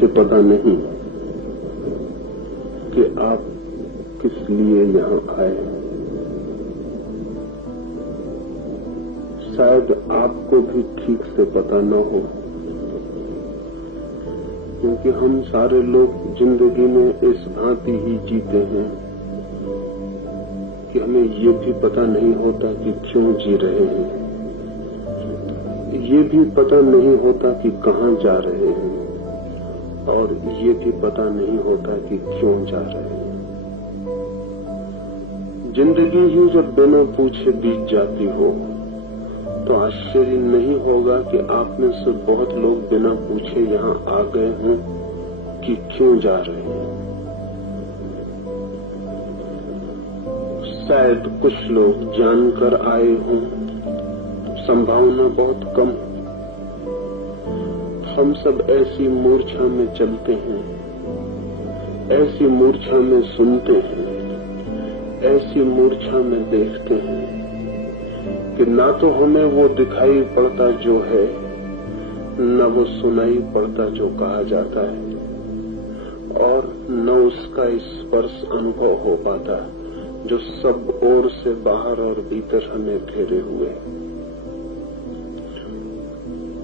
मुझे पता नहीं कि आप किस लिए यहाँ आए। शायद आपको भी ठीक से पता न हो, क्योंकि हम सारे लोग जिंदगी में इस भांति ही जीते हैं कि हमें ये भी पता नहीं होता कि क्यों जी रहे हैं, ये भी पता नहीं होता कि कहाँ जा रहे हैं, और ये भी पता नहीं होता कि क्यों जा रहे हैं। जिंदगी ही जब बिना पूछे बीत जाती हो तो आश्चर्य नहीं होगा कि आप में से बहुत लोग बिना पूछे यहाँ आ गए हों कि क्यों जा रहे हैं। शायद कुछ लोग जानकर आए हों, संभावना बहुत कम। हम सब ऐसी मूर्छा में चलते हैं, ऐसी मूर्छा में सुनते हैं, ऐसी मूर्छा में देखते हैं कि ना तो हमें वो दिखाई पड़ता जो है, न वो सुनाई पड़ता जो कहा जाता है, और न उसका स्पर्श अनुभव हो पाता जो सब ओर से बाहर और भीतर हमें घेरे हुए।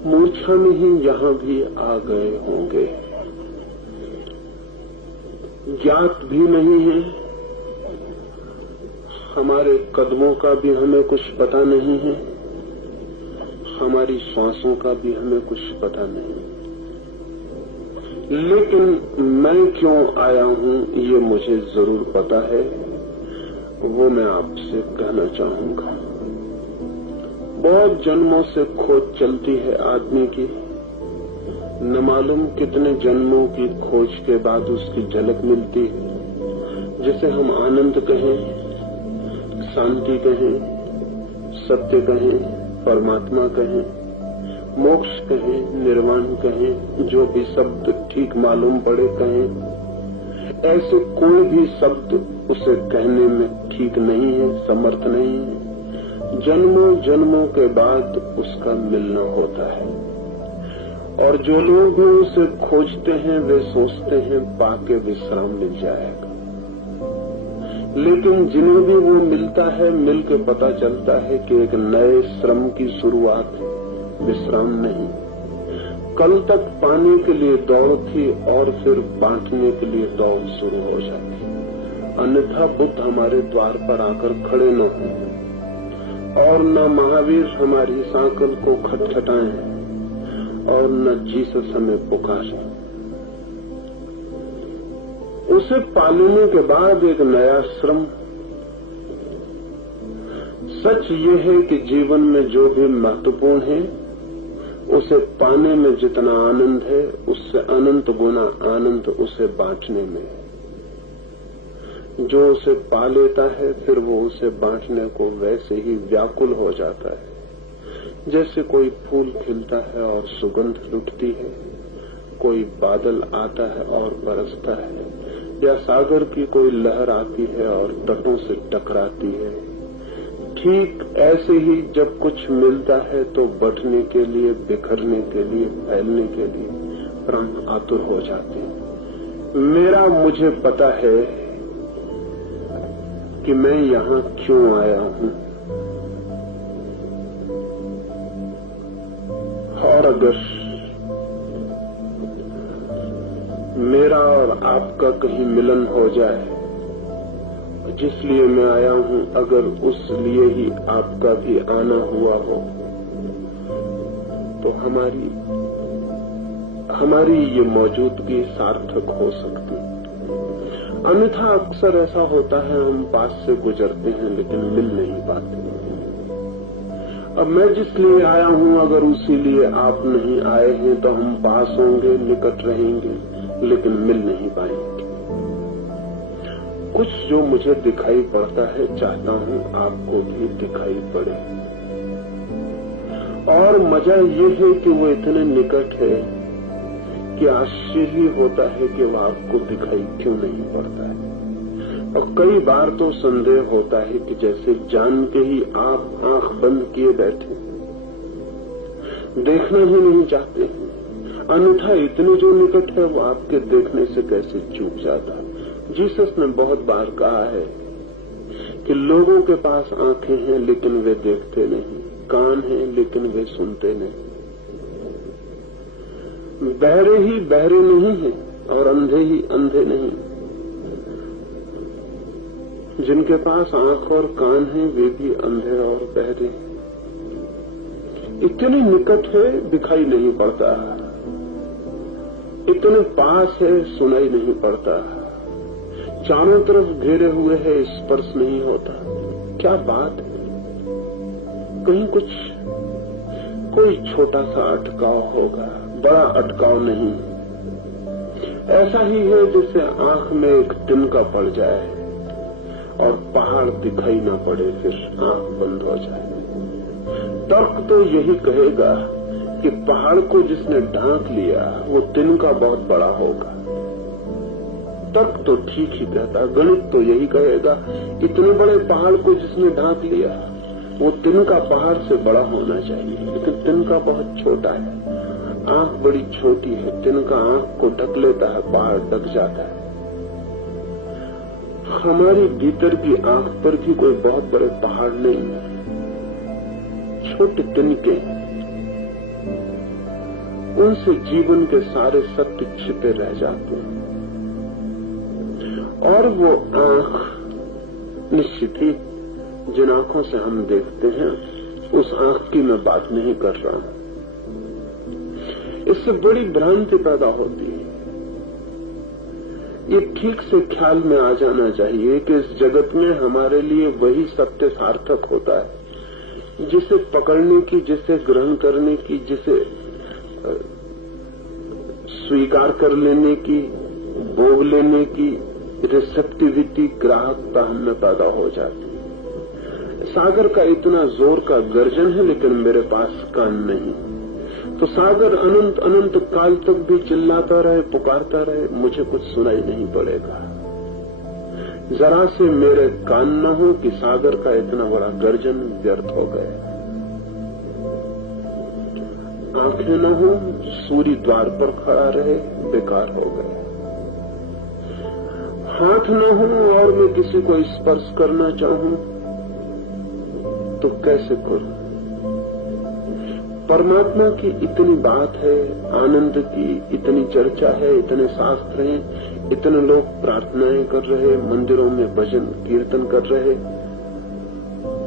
मूर्छा में ही यहाँ भी आ गए होंगे। ज्ञात भी नहीं है, हमारे कदमों का भी हमें कुछ पता नहीं है, हमारी सांसों का भी हमें कुछ पता नहीं। लेकिन मैं क्यों आया हूँ ये मुझे जरूर पता है, वो मैं आपसे कहना चाहूंगा। बहुत जन्मों से खोज चलती है आदमी की, न मालूम कितने जन्मों की खोज के बाद उसकी झलक मिलती है, जिसे हम आनंद कहें, शांति कहें, सत्य कहें, परमात्मा कहें, मोक्ष कहें, निर्वाण कहें, जो भी शब्द ठीक मालूम पड़े कहें। ऐसे कोई भी शब्द उसे कहने में ठीक नहीं है, समर्थ नहीं है। जन्मों जन्मों के बाद उसका मिलना होता है, और जो लोग भी उसे खोजते हैं वे सोचते हैं पाके विश्राम मिल जाएगा। लेकिन जिन्हें भी वो मिलता है, मिलकर पता चलता है कि एक नए श्रम की शुरुआत है, विश्राम नहीं। कल तक पाने के लिए दौड़ थी और फिर बांटने के लिए दौड़ शुरू हो जाती। अन्यथा बुद्ध हमारे द्वार पर आकर खड़े न हों, और न महावीर हमारी सांकल को खटखटाएं, और न जीसस हमें पुकारें। उसे पालने के बाद एक नया श्रम। सच ये है कि जीवन में जो भी महत्वपूर्ण है, उसे पाने में जितना आनंद है, उससे अनंत गुना आनंद उसे बांटने में है। जो उसे पा लेता है, फिर वो उसे बांटने को वैसे ही व्याकुल हो जाता है। जैसे कोई फूल खिलता है और सुगंध लुटती है, कोई बादल आता है और बरसता है, या सागर की कोई लहर आती है और तटों से टकराती है। ठीक ऐसे ही जब कुछ मिलता है तो बढ़ने के लिए, बिखरने के लिए, फैलने के लिए प्राण आतुर हो जाते हैं। मेरा मुझे पता है कि मैं यहाँ क्यों आया हूँ, और अगर मेरा और आपका कहीं मिलन हो जाए, जिसलिए मैं आया हूँ, अगर उस लिए ही आपका भी आना हुआ हो, तो हमारी ये मौजूदगी सार्थक हो सकती। अन्यथा अक्सर ऐसा होता है, हम पास से गुजरते हैं लेकिन मिल नहीं पाते। अब मैं जिस लिए आया हूँ, अगर उसी लिए आप नहीं आए हैं, तो हम पास होंगे, निकट रहेंगे, लेकिन मिल नहीं पाएंगे। कुछ जो मुझे दिखाई पड़ता है, चाहता हूँ आपको भी दिखाई पड़े। और मजा ये है कि वो इतने निकट है कि आश्चर्य होता है कि वो आपको दिखाई क्यों नहीं पड़ता है। और कई बार तो संदेह होता है कि जैसे जान के ही आप आंख बंद किए बैठे, देखना ही नहीं चाहते। अन्यथा इतने जो निकट है वो आपके देखने से कैसे चूक जाता। जीसस ने बहुत बार कहा है कि लोगों के पास आंखें हैं लेकिन वे देखते नहीं, कान हैं लेकिन वे सुनते नहीं। बहरे ही बहरे नहीं हैं और अंधे ही अंधे नहीं। जिनके पास आंख और कान हैं वे भी अंधे और बहरे। इतने निकट है दिखाई नहीं पड़ता, इतने पास है सुनाई नहीं पड़ता, चारों तरफ घेरे हुए है स्पर्श नहीं होता। क्या बात है, कहीं कुछ कोई छोटा सा अटकाव होगा, बड़ा अटकाव नहीं। ऐसा ही है जैसे आंख में एक तिनका पड़ जाए और पहाड़ दिखाई न पड़े, फिर आंख बंद हो जाए। तर्क तो यही कहेगा कि पहाड़ को जिसने ढांक लिया वो तिनका बहुत बड़ा होगा। तर्क तो ठीक ही कहता, गणित तो यही कहेगा इतने बड़े पहाड़ को जिसने ढांक लिया वो तिनका पहाड़ से बड़ा होना चाहिए, लेकिन तिनका बहुत छोटा है। आंख बड़ी छोटी है, तिनका आंख को ढक लेता है, पहाड़ ढक जाता है। हमारी भीतर की आंख पर भी कोई बहुत बड़े पहाड़ नहीं है, छोटे तिनके, उनसे जीवन के सारे सत्य छिपे रह जाते हैं। और वो आंख निश्चित ही जिन आंखों से हम देखते हैं उस आंख की मैं बात नहीं कर रहा हूं। इससे बड़ी भ्रांति पैदा होती है। ये ठीक से ख्याल में आ जाना चाहिए कि इस जगत में हमारे लिए वही सत्य सार्थक होता है जिसे पकड़ने की, जिसे ग्रहण करने की, जिसे स्वीकार कर लेने की, भोग लेने की रिसेप्टिविटी, ग्राहकता हमें पैदा हो जाती है। सागर का इतना जोर का गर्जन है लेकिन मेरे पास कान नहीं, तो सागर अनंत अनंत काल तक भी चिल्लाता रहे, पुकारता रहे, मुझे कुछ सुनाई नहीं पड़ेगा। जरा से मेरे कान न हो कि सागर का इतना बड़ा गर्जन व्यर्थ हो गया। आंखें न हो, सूर्य द्वार पर खड़ा रहे, बेकार हो गए। हाथ न हो और मैं किसी को स्पर्श करना चाहूं तो कैसे करूं? परमात्मा की इतनी बात है, आनंद की इतनी चर्चा है, इतने शास्त्र हैं, इतने लोग प्रार्थनाएं कर रहे, मंदिरों में भजन कीर्तन कर रहे,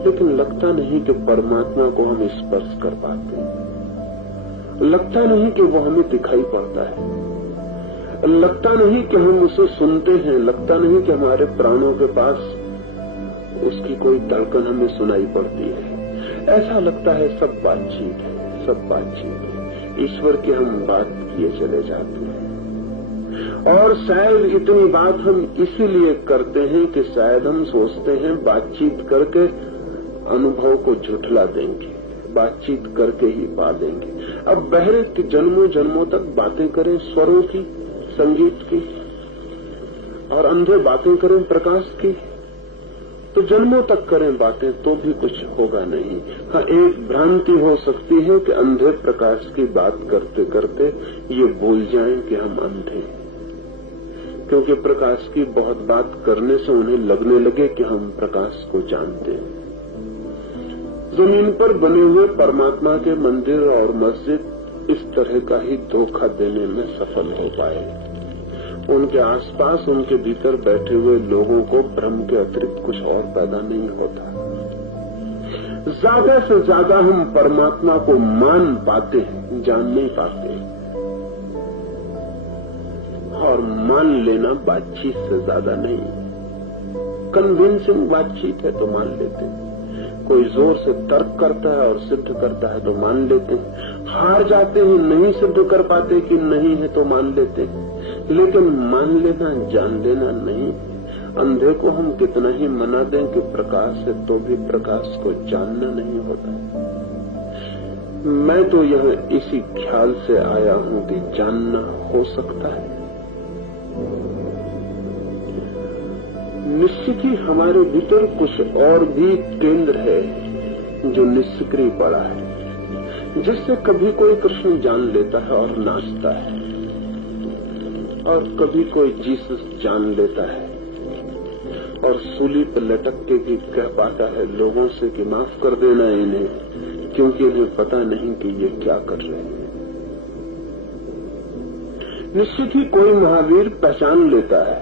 लेकिन लगता नहीं कि परमात्मा को हम स्पर्श कर पाते हैं। लगता नहीं कि वो हमें दिखाई पड़ता है, लगता नहीं कि हम उसे सुनते हैं, लगता नहीं कि हमारे प्राणों के पास उसकी कोई धड़कन हमें सुनाई पड़ती है। ऐसा लगता है सब बातचीत है, सब बातचीत है, ईश्वर की हम बात किए चले जाते हैं। और शायद इतनी बात हम इसीलिए करते हैं कि शायद हम सोचते हैं बातचीत करके अनुभव को झुठला देंगे, बातचीत करके ही पा देंगे। अब बहरे की जन्मों जन्मों तक बातें करें स्वरों की, संगीत की, और अंधे बातें करें प्रकाश की, तो जन्मों तक करें बातें तो भी कुछ होगा नहीं। हाँ, एक भ्रांति हो सकती है कि अंधे प्रकाश की बात करते करते ये भूल जाएं कि हम अंधे हैं, क्योंकि प्रकाश की बहुत बात करने से उन्हें लगने लगे कि हम प्रकाश को जानते हैं। जमीन पर बने हुए परमात्मा के मंदिर और मस्जिद इस तरह का ही धोखा देने में सफल हो पाए। उनके आसपास, उनके भीतर बैठे हुए लोगों को भ्रम के अतिरिक्त कुछ और पैदा नहीं होता। ज्यादा से ज्यादा हम परमात्मा को मान पाते हैं, जान नहीं पाते। और मान लेना बातचीत से ज्यादा नहीं, कन्विंसिंग बातचीत है तो मान लेते हैं। कोई जोर से तर्क करता है और सिद्ध करता है तो मान लेते हैं। हार जाते हैं, नहीं सिद्ध कर पाते कि नहीं है तो मान लेते हैं, लेकिन मान लेना, जान लेना नहीं। अंधे को हम कितना ही मना दें कि प्रकाश है तो भी प्रकाश को जानना नहीं होता। मैं तो यह इसी ख्याल से आया हूं कि जानना हो सकता है। निश्चित ही हमारे भीतर कुछ और भी केंद्र है जो निष्क्रिय पड़ा है, जिससे कभी कोई कृष्ण जान लेता है और नाचता है, और कभी कोई जीसस जान लेता है और सूली पर लटक के भी कह पाता है लोगों से कि माफ कर देना इन्हें, क्योंकि इन्हें पता नहीं कि ये क्या कर रहे हैं। निश्चित ही कोई महावीर पहचान लेता है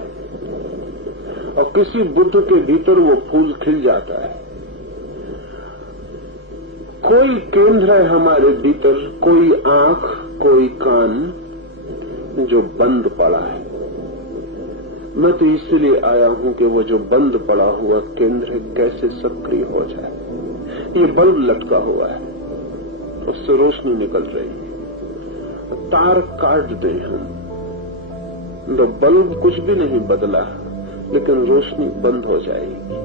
और किसी बुद्ध के भीतर वो फूल खिल जाता है। कोई केंद्र है हमारे भीतर, कोई आंख, कोई कान जो बंद पड़ा है। मैं तो इसलिए आया हूं कि वो जो बंद पड़ा हुआ केंद्र कैसे सक्रिय हो जाए। ये बल्ब लटका हुआ है, उससे रोशनी निकल रही है, तार काट दें हम तो बल्ब कुछ भी नहीं बदला, लेकिन रोशनी बंद हो जाएगी।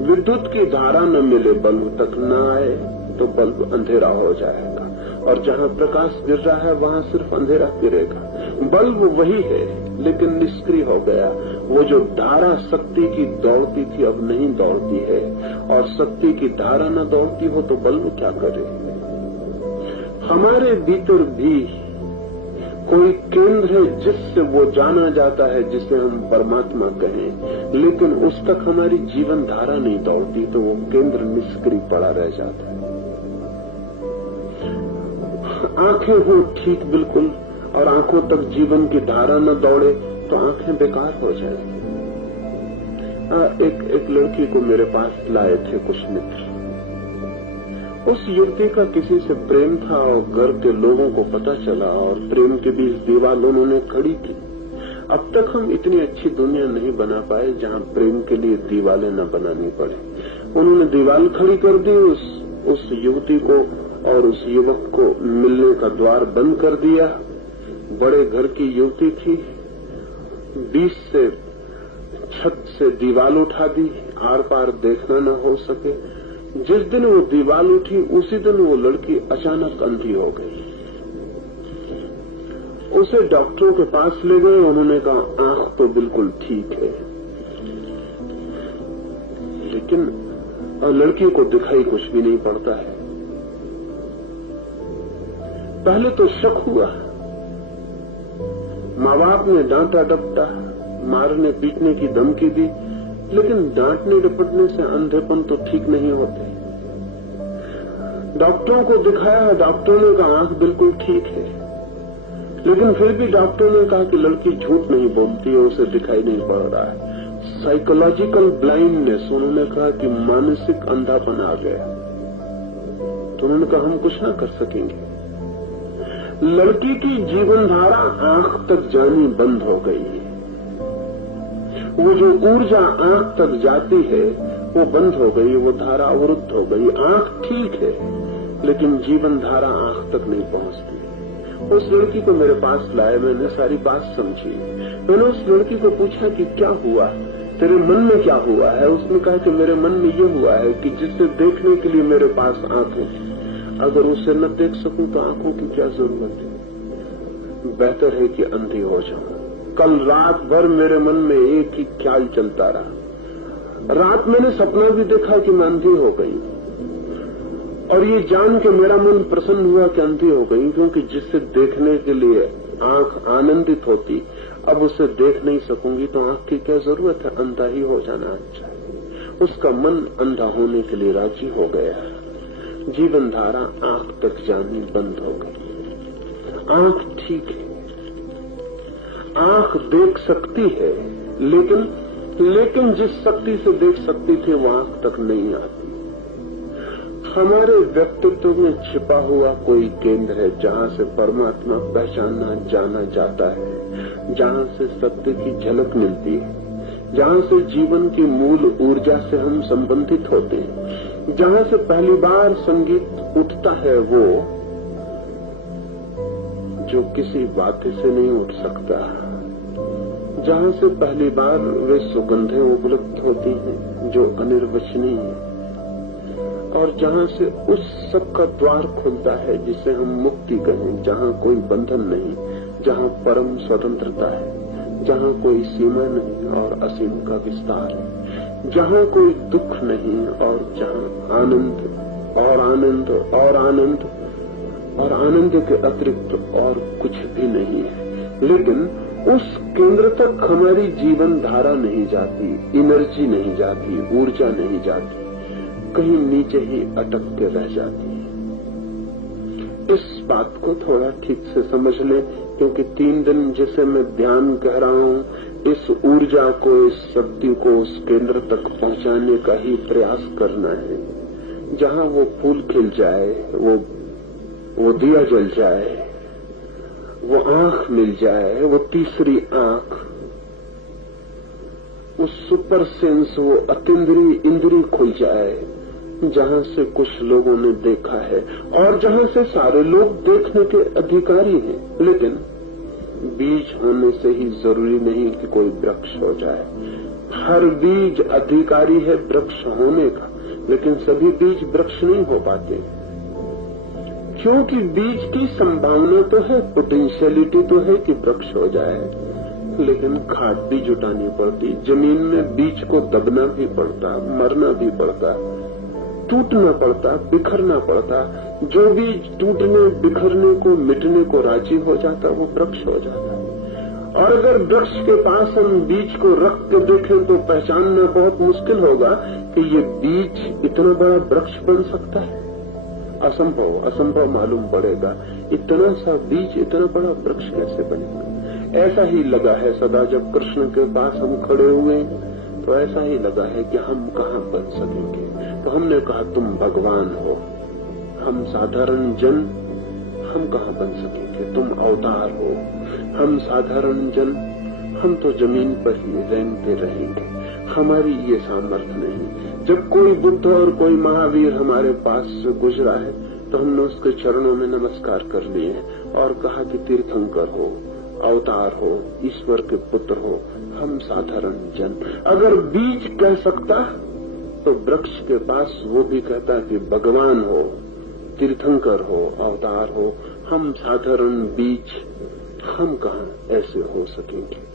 विद्युत की धारा न मिले, बल्ब तक न आए तो बल्ब अंधेरा हो जाएगा, और जहां प्रकाश गिर रहा है वहां सिर्फ अंधेरा गिरेगा। बल्ब वही है लेकिन निष्क्रिय हो गया। वो जो धारा शक्ति की दौड़ती थी अब नहीं दौड़ती है, और शक्ति की धारा न दौड़ती हो तो बल्ब क्या करे। हमारे भीतर भी कोई केंद्र है जिससे वो जाना जाता है, जिसे हम परमात्मा कहें, लेकिन उस तक हमारी जीवन धारा नहीं दौड़ती, तो वो केंद्र निष्क्रिय पड़ा रह जाता है। आंखें हो ठीक बिल्कुल और आंखों तक जीवन की धारा न दौड़े तो आंखें बेकार हो जाएंगी। एक लड़की को मेरे पास लाए थे कुछ मित्र। उस युवती का किसी से प्रेम था और घर के लोगों को पता चला, और प्रेम के बीच दीवार उन्होंने खड़ी की। अब तक हम इतनी अच्छी दुनिया नहीं बना पाए जहां प्रेम के लिए दीवारें न बनानी पड़े। उन्होंने दीवार खड़ी कर दी, उस युवती को और उस युवक को मिलने का द्वार बंद कर दिया। बड़े घर की युवती थी, 20 से छत से दीवार उठा दी, आर पार देखना न हो सके। जिस दिन वो दीवार उठी उसी दिन वो लड़की अचानक अंधी हो गई। उसे डॉक्टरों के पास ले गए, उन्होंने कहा आंख तो बिल्कुल ठीक है, लेकिन लड़की को दिखाई कुछ भी नहीं पड़ता है। पहले तो शक हुआ, माँ बाप ने डांटा डपटा, मारने पीटने की धमकी दी, लेकिन डांटने डपटने से अंधेपन तो ठीक नहीं होते। डॉक्टरों को दिखाया, डॉक्टरों ने कहा आंख बिल्कुल ठीक है, लेकिन फिर भी डॉक्टरों ने कहा कि लड़की झूठ नहीं बोलती है, उसे दिखाई नहीं पड़ रहा है। साइकोलॉजिकल ब्लाइंडनेस, उन्होंने कहा कि मानसिक अंधापन आ गया। तो उन्होंने कहा हम कुछ ना कर सकेंगे। लड़की की जीवन धारा आंख तक जानी बंद हो गई है। वो जो ऊर्जा आंख तक जाती है वो बंद हो गई, वो धारा अवरुद्ध हो गई। आंख ठीक है लेकिन जीवन धारा आंख तक नहीं पहुंचती। उस लड़की को मेरे पास लाए, मैंने सारी बात समझी। मैंने उस लड़की को पूछा कि क्या हुआ, तेरे मन में क्या हुआ है। उसने कहा कि मेरे मन में ये हुआ है कि जिसे देखने के लिए मेरे पास आंखें, अगर उसे न देख सकूं तो आंखों की क्या जरूरत है। बेहतर है कि अंधी हो जाऊं। कल रात भर मेरे मन में एक ही ख्याल चलता रहा। रात मैंने सपना भी देखा कि मैं अंधी हो गई, और ये जान के मेरा मन प्रसन्न हुआ कि अंधी हो गई, क्योंकि जिससे देखने के लिए आंख आनंदित होती, अब उसे देख नहीं सकूंगी तो आंख की क्या जरूरत है, अंधा ही हो जाना अच्छा है। उसका मन अंधा होने के लिए राजी हो गया। जीवन धारा आंख तक जानी बंद हो गई। आंख ठीक है, आंख देख सकती है, लेकिन जिस शक्ति से देख सकती थी वो आंख तक नहीं आती। हमारे व्यक्तित्व में छिपा हुआ कोई केंद्र है जहां से परमात्मा पहचाना जाना जाता है, जहां से सत्य की झलक मिलती है, जहां से जीवन की मूल ऊर्जा से हम संबंधित होते हैं, जहां से पहली बार संगीत उठता है वो जो किसी वाद्य से नहीं उठ सकता, जहां से पहली बार वे सुगंधें उपलब्ध होती हैं जो अनिर्वचनीय है, और जहां से उस सब का द्वार खुलता है जिसे हम मुक्ति कहें, जहां कोई बंधन नहीं, जहां परम स्वतंत्रता है, जहां कोई सीमा नहीं और असीम का विस्तार है, जहां कोई दुख नहीं और जहां आनंद और आनंद और आनंद और आनंद के अतिरिक्त और कुछ भी नहीं है। लेकिन उस केंद्र तक हमारी जीवन धारा नहीं जाती, एनर्जी नहीं जाती, ऊर्जा नहीं जाती, कहीं नीचे ही अटक के रह जाती है। इस बात को थोड़ा ठीक से समझ लें, क्योंकि 3 दिन जिसे मैं ध्यान कह रहा हूं, इस ऊर्जा को, इस शक्ति को उस केंद्र तक पहुंचाने का ही प्रयास करना है, जहां वो फूल खिल जाए, वो दिया जल जाए, वो आंख मिल जाए, वो तीसरी आंख, वो सुपर सेंस, वो अतीन्द्रिय इंद्रिय खुल जाए, जहां से कुछ लोगों ने देखा है और जहां से सारे लोग देखने के अधिकारी हैं। लेकिन बीज होने से ही जरूरी नहीं कि कोई वृक्ष हो जाए। हर बीज अधिकारी है वृक्ष होने का, लेकिन सभी बीज वृक्ष नहीं हो पाते, क्योंकि बीज की संभावना तो है, पोटेंशियलिटी तो है कि वृक्ष हो जाए, लेकिन खाद भी जुटानी पड़ती, जमीन में बीज को दबना भी पड़ता, मरना भी पड़ता, टूटना पड़ता, बिखरना पड़ता। जो बीज टूटने, बिखरने को, मिटने को राजी हो जाता, वो वृक्ष हो जाता है। और अगर वृक्ष के पास हम बीज को रख के देखें तो पहचानना बहुत मुश्किल होगा कि ये बीज इतना बड़ा वृक्ष बन सकता है। असंभव मालूम पड़ेगा। इतना सा बीज इतना बड़ा वृक्ष कैसे बनेगा? ऐसा ही लगा है सदा जब कृष्ण के पास हम खड़े हुए, तो ऐसा ही लगा है कि हम कहाँ बन सकेंगे। तो हमने कहा तुम भगवान हो, हम साधारण जन, हम कहाँ बन सकेंगे? तुम अवतार हो, हम साधारण जन, हम तो जमीन पर ही रेंगते रहेंगे, हमारी ये सामर्थ्य नहीं। जब कोई बुद्ध और कोई महावीर हमारे पास से गुजरा है तो हमने उसके चरणों में नमस्कार कर लिए और कहा कि तीर्थंकर हो, अवतार हो, ईश्वर के पुत्र हो, हम साधारण जन। अगर बीज कह सकता तो वृक्ष के पास वो भी कहता कि भगवान हो, तीर्थंकर हो, अवतार हो, हम साधारण बीज, हम कहाँ ऐसे हो सकेंगे?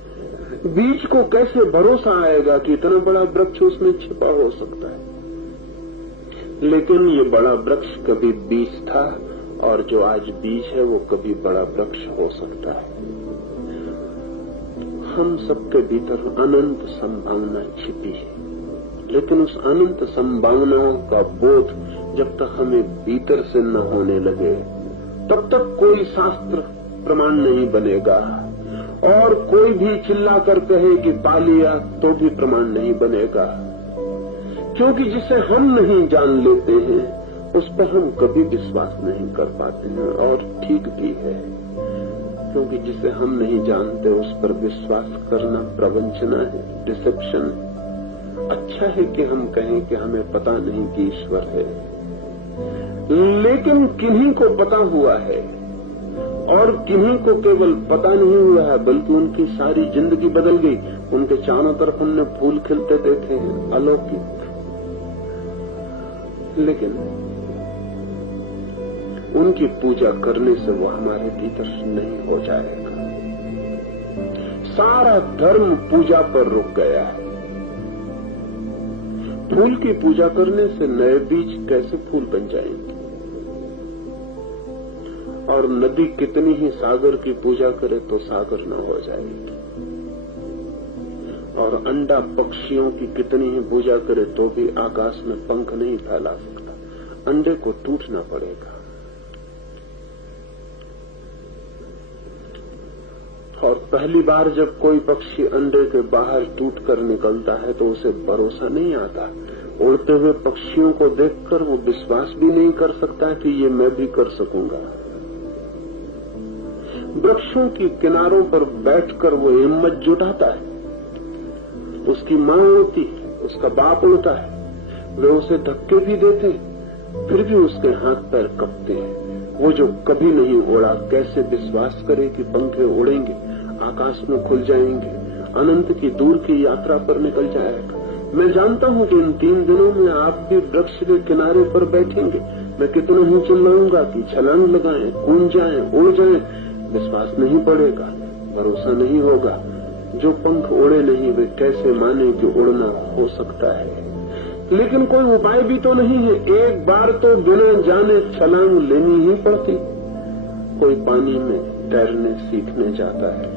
बीज को कैसे भरोसा आएगा कि इतना बड़ा वृक्ष उसमें छिपा हो सकता है? लेकिन ये बड़ा वृक्ष कभी बीज था, और जो आज बीज है वो कभी बड़ा वृक्ष हो सकता है। हम सबके भीतर अनंत संभावना छिपी है, लेकिन उस अनंत संभावनाओं का बोध जब तक हमें भीतर से न होने लगे, तब तक कोई शास्त्र प्रमाण नहीं बनेगा, और कोई भी चिल्ला कर कहे कि पा लिया तो भी प्रमाण नहीं बनेगा। क्योंकि जिसे हम नहीं जान लेते हैं उस पर हम कभी विश्वास नहीं कर पाते हैं, और ठीक भी है, क्योंकि जिसे हम नहीं जानते उस पर विश्वास करना प्रवंचना है, डिसेप्शन है। अच्छा है कि हम कहें कि हमें पता नहीं कि ईश्वर है, लेकिन किन्हीं को पता हुआ है, और किन्हीं को केवल पता नहीं हुआ है बल्कि उनकी सारी जिंदगी बदल गई। उनके चारों तरफ हमने फूल खिलते देखे हैं, अलौकिक, लेकिन उनकी पूजा करने से वो हमारे भीतर नहीं हो जाएगा। सारा धर्म पूजा पर रुक गया है। फूल की पूजा करने से नए बीज कैसे फूल बन जाएंगे? और नदी कितनी ही सागर की पूजा करे तो सागर न हो जाएगी, और अंडा पक्षियों की कितनी ही पूजा करे तो भी आकाश में पंख नहीं फैला सकता, अंडे को टूटना पड़ेगा। और पहली बार जब कोई पक्षी अंडे के बाहर टूटकर निकलता है तो उसे भरोसा नहीं आता। उड़ते हुए पक्षियों को देखकर वो विश्वास भी नहीं कर सकता कि ये मैं भी कर सकूंगा। वृक्षों की किनारों पर बैठकर वो हिम्मत जुटाता है, उसकी मां होती है, उसका बाप उड़ता है, वे उसे धक्के भी देते हैं, फिर भी उसके हाथ पैर कपते हैं। वो जो कभी नहीं उड़ा कैसे विश्वास करे कि पंखे उड़ेंगे, आकाश में खुल जाएंगे, अनंत की दूर की यात्रा पर निकल जाएगा। मैं जानता हूं कि इन 3 दिनों में आप भी वृक्ष के किनारे पर बैठेंगे। मैं कितना ही चिल्लाऊंगा कि छलांग लगाएं, कूद जाएं, उड़ जाएं, विश्वास नहीं पड़ेगा, भरोसा नहीं होगा। जो पंख उड़े नहीं वे कैसे माने कि उड़ना हो सकता है? लेकिन कोई उपाय भी तो नहीं है। एक बार तो बिना जाने छलांग लेनी ही पड़ती। कोई पानी में तैरने सीखने जाता है,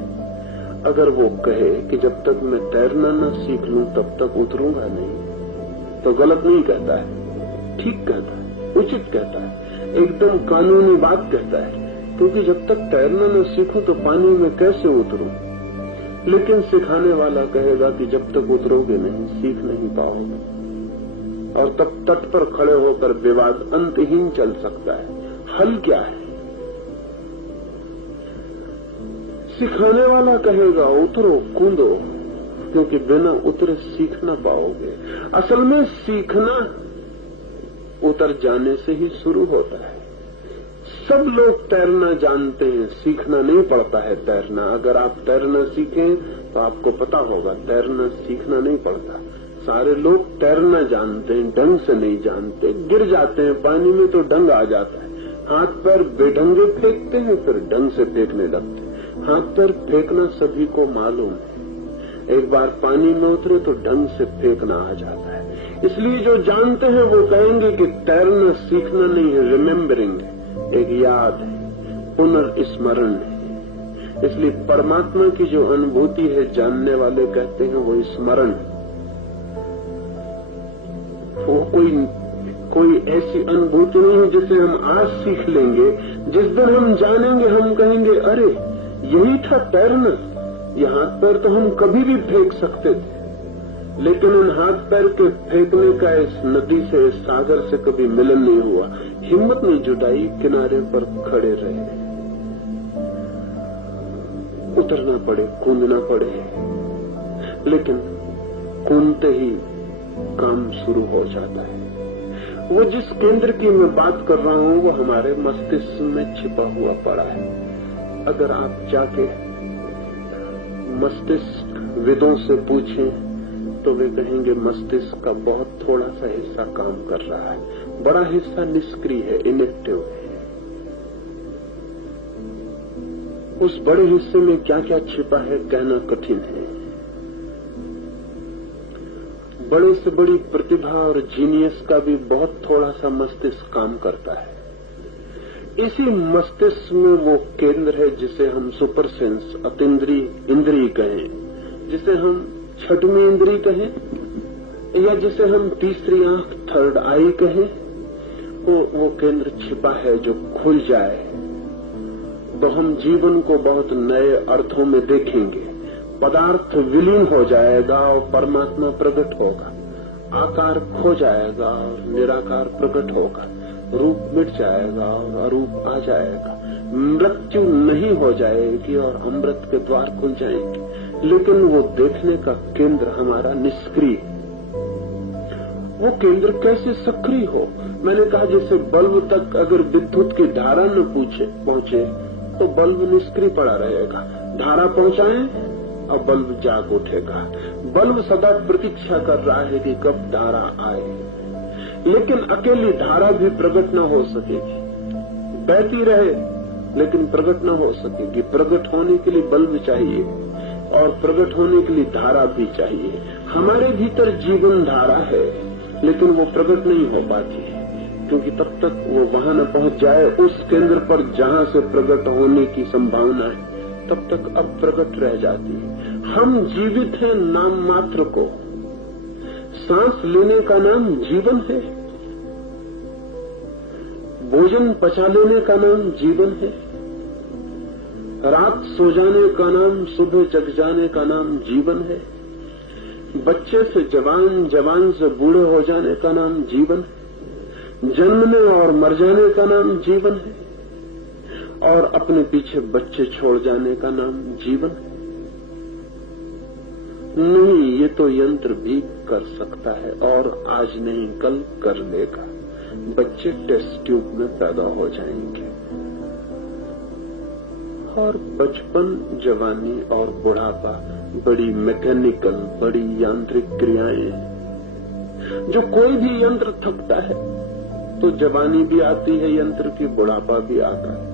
अगर वो कहे कि जब तक मैं तैरना न सीख लूं तब तक उतरूंगा नहीं, तो गलत नहीं कहता है, ठीक कहता है, उचित कहता है, एकदम कानूनी बात कहता है। क्योंकि जब तक तैरना न सीखूं तो पानी में कैसे उतरूं। लेकिन सिखाने वाला कहेगा कि जब तक उतरोगे नहीं सीख नहीं पाओगे, और तब तट पर खड़े होकर विवाद अंतहीन चल सकता है। हल क्या है? सिखाने वाला कहेगा उतरो, कूदो, क्योंकि बिना उतरे सीख न पाओगे। असल में सीखना उतर जाने से ही शुरू होता है। सब लोग तैरना जानते हैं, सीखना नहीं पड़ता है तैरना। अगर आप तैरना सीखें तो आपको पता होगा तैरना सीखना नहीं पड़ता। सारे लोग तैरना जानते हैं, ढंग से नहीं जानते। गिर जाते हैं पानी में तो ढंग आ जाता है, हाथ पैर बेढंगे फेंकते हैं, फिर ढंग से फेंकने लगते हैं। हाथ पैर फेंकना सभी को मालूम है, एक बार पानी में उतरे तो ढंग से फेंकना आ जाता है। इसलिए जो जानते हैं वो कहेंगे कि तैरना सीखना नहीं है, रिमेम्बरिंग है, एक याद है, पुनर्स्मरण है। इसलिए परमात्मा की जो अनुभूति है जानने वाले कहते हैं वो स्मरण। वो कोई ऐसी अनुभूति नहीं है जिसे हम आज सीख लेंगे, जिस दिन हम जानेंगे हम कहेंगे अरे यही था तैरना। ये हाथ पैर तो हम कभी भी फेंक सकते थे, लेकिन इन हाथ पैर के फेंकने का इस नदी से, इस सागर से कभी मिलन नहीं हुआ। हिम्मत नहीं जुटाई, किनारे पर खड़े रहे, उतरना पड़े, कूदना पड़े। लेकिन कूदते ही काम शुरू हो जाता है। वो जिस केंद्र की मैं बात कर रहा हूं वो हमारे मस्तिष्क में छिपा हुआ पड़ा है। अगर आप जाके मस्तिष्क विदों से पूछें तो वे कहेंगे मस्तिष्क का बहुत थोड़ा सा हिस्सा काम कर रहा है, बड़ा हिस्सा निष्क्रिय है, इनएक्टिव है। उस बड़े हिस्से में क्या क्या छिपा है कहना कठिन है। बड़े से बड़ी प्रतिभा और जीनियस का भी बहुत थोड़ा सा मस्तिष्क काम करता है। इसी मस्तिष्क में वो केंद्र है जिसे हम सुपर सेंस, अतीन्द्रिय इंद्रिय कहें, जिसे हम छठवीं इंद्रिय कहें, या जिसे हम तीसरी आंख, थर्ड आई कहें। वो केंद्र छिपा है जो खुल जाए तो हम जीवन को बहुत नए अर्थों में देखेंगे। पदार्थ विलीन हो जाएगा और परमात्मा प्रकट होगा, आकार खो जाएगा और निराकार प्रकट होगा, रूप मिट जाएगा और अरूप आ जाएगा, मृत्यु नहीं हो जाएगी और अमृत के द्वार खुल जाएंगे। लेकिन वो देखने का केंद्र हमारा निष्क्रिय। वो केंद्र कैसे सक्रिय हो? मैंने कहा जैसे बल्ब तक अगर विद्युत की धारा न पहुंचे तो बल्ब निष्क्रिय पड़ा रहेगा। धारा पहुंचाएं और बल्ब जाग उठेगा। बल्ब सदा प्रतीक्षा कर रहा है कि कब धारा आए, लेकिन अकेली धारा भी प्रकट न हो सकेगी, बहती रहे लेकिन प्रकट न हो सकेगी। प्रकट होने के लिए बल्ब चाहिए और प्रकट होने के लिए धारा भी चाहिए। हमारे भीतर जीवन धारा है लेकिन वो प्रकट नहीं हो पाती है, क्योंकि तब तक वो वहां न पहुंच जाए उस केंद्र पर जहां से प्रकट होने की संभावना है, तब तक अब प्रकट रह जाती है। हम जीवित हैं नाम मात्र को। सांस लेने का नाम जीवन है, भोजन पचा लेने का नाम जीवन है, रात सो जाने का नाम, सुबह जग जाने का नाम जीवन है, बच्चे से जवान, जवान से बूढ़े हो जाने का नाम जीवन है, जन्मने और मर जाने का नाम जीवन है, और अपने पीछे बच्चे छोड़ जाने का नाम जीवन है। नहीं, ये तो यंत्र भी कर सकता है और आज नहीं कल कर लेगा। बच्चे टेस्ट ट्यूब में पैदा हो जाएंगे और बचपन, जवानी और बुढ़ापा बड़ी मैकेनिकल, बड़ी यांत्रिक क्रियाएं हैं। जो कोई भी यंत्र थकता है तो जवानी भी आती है यंत्र की, बुढ़ापा भी आता है।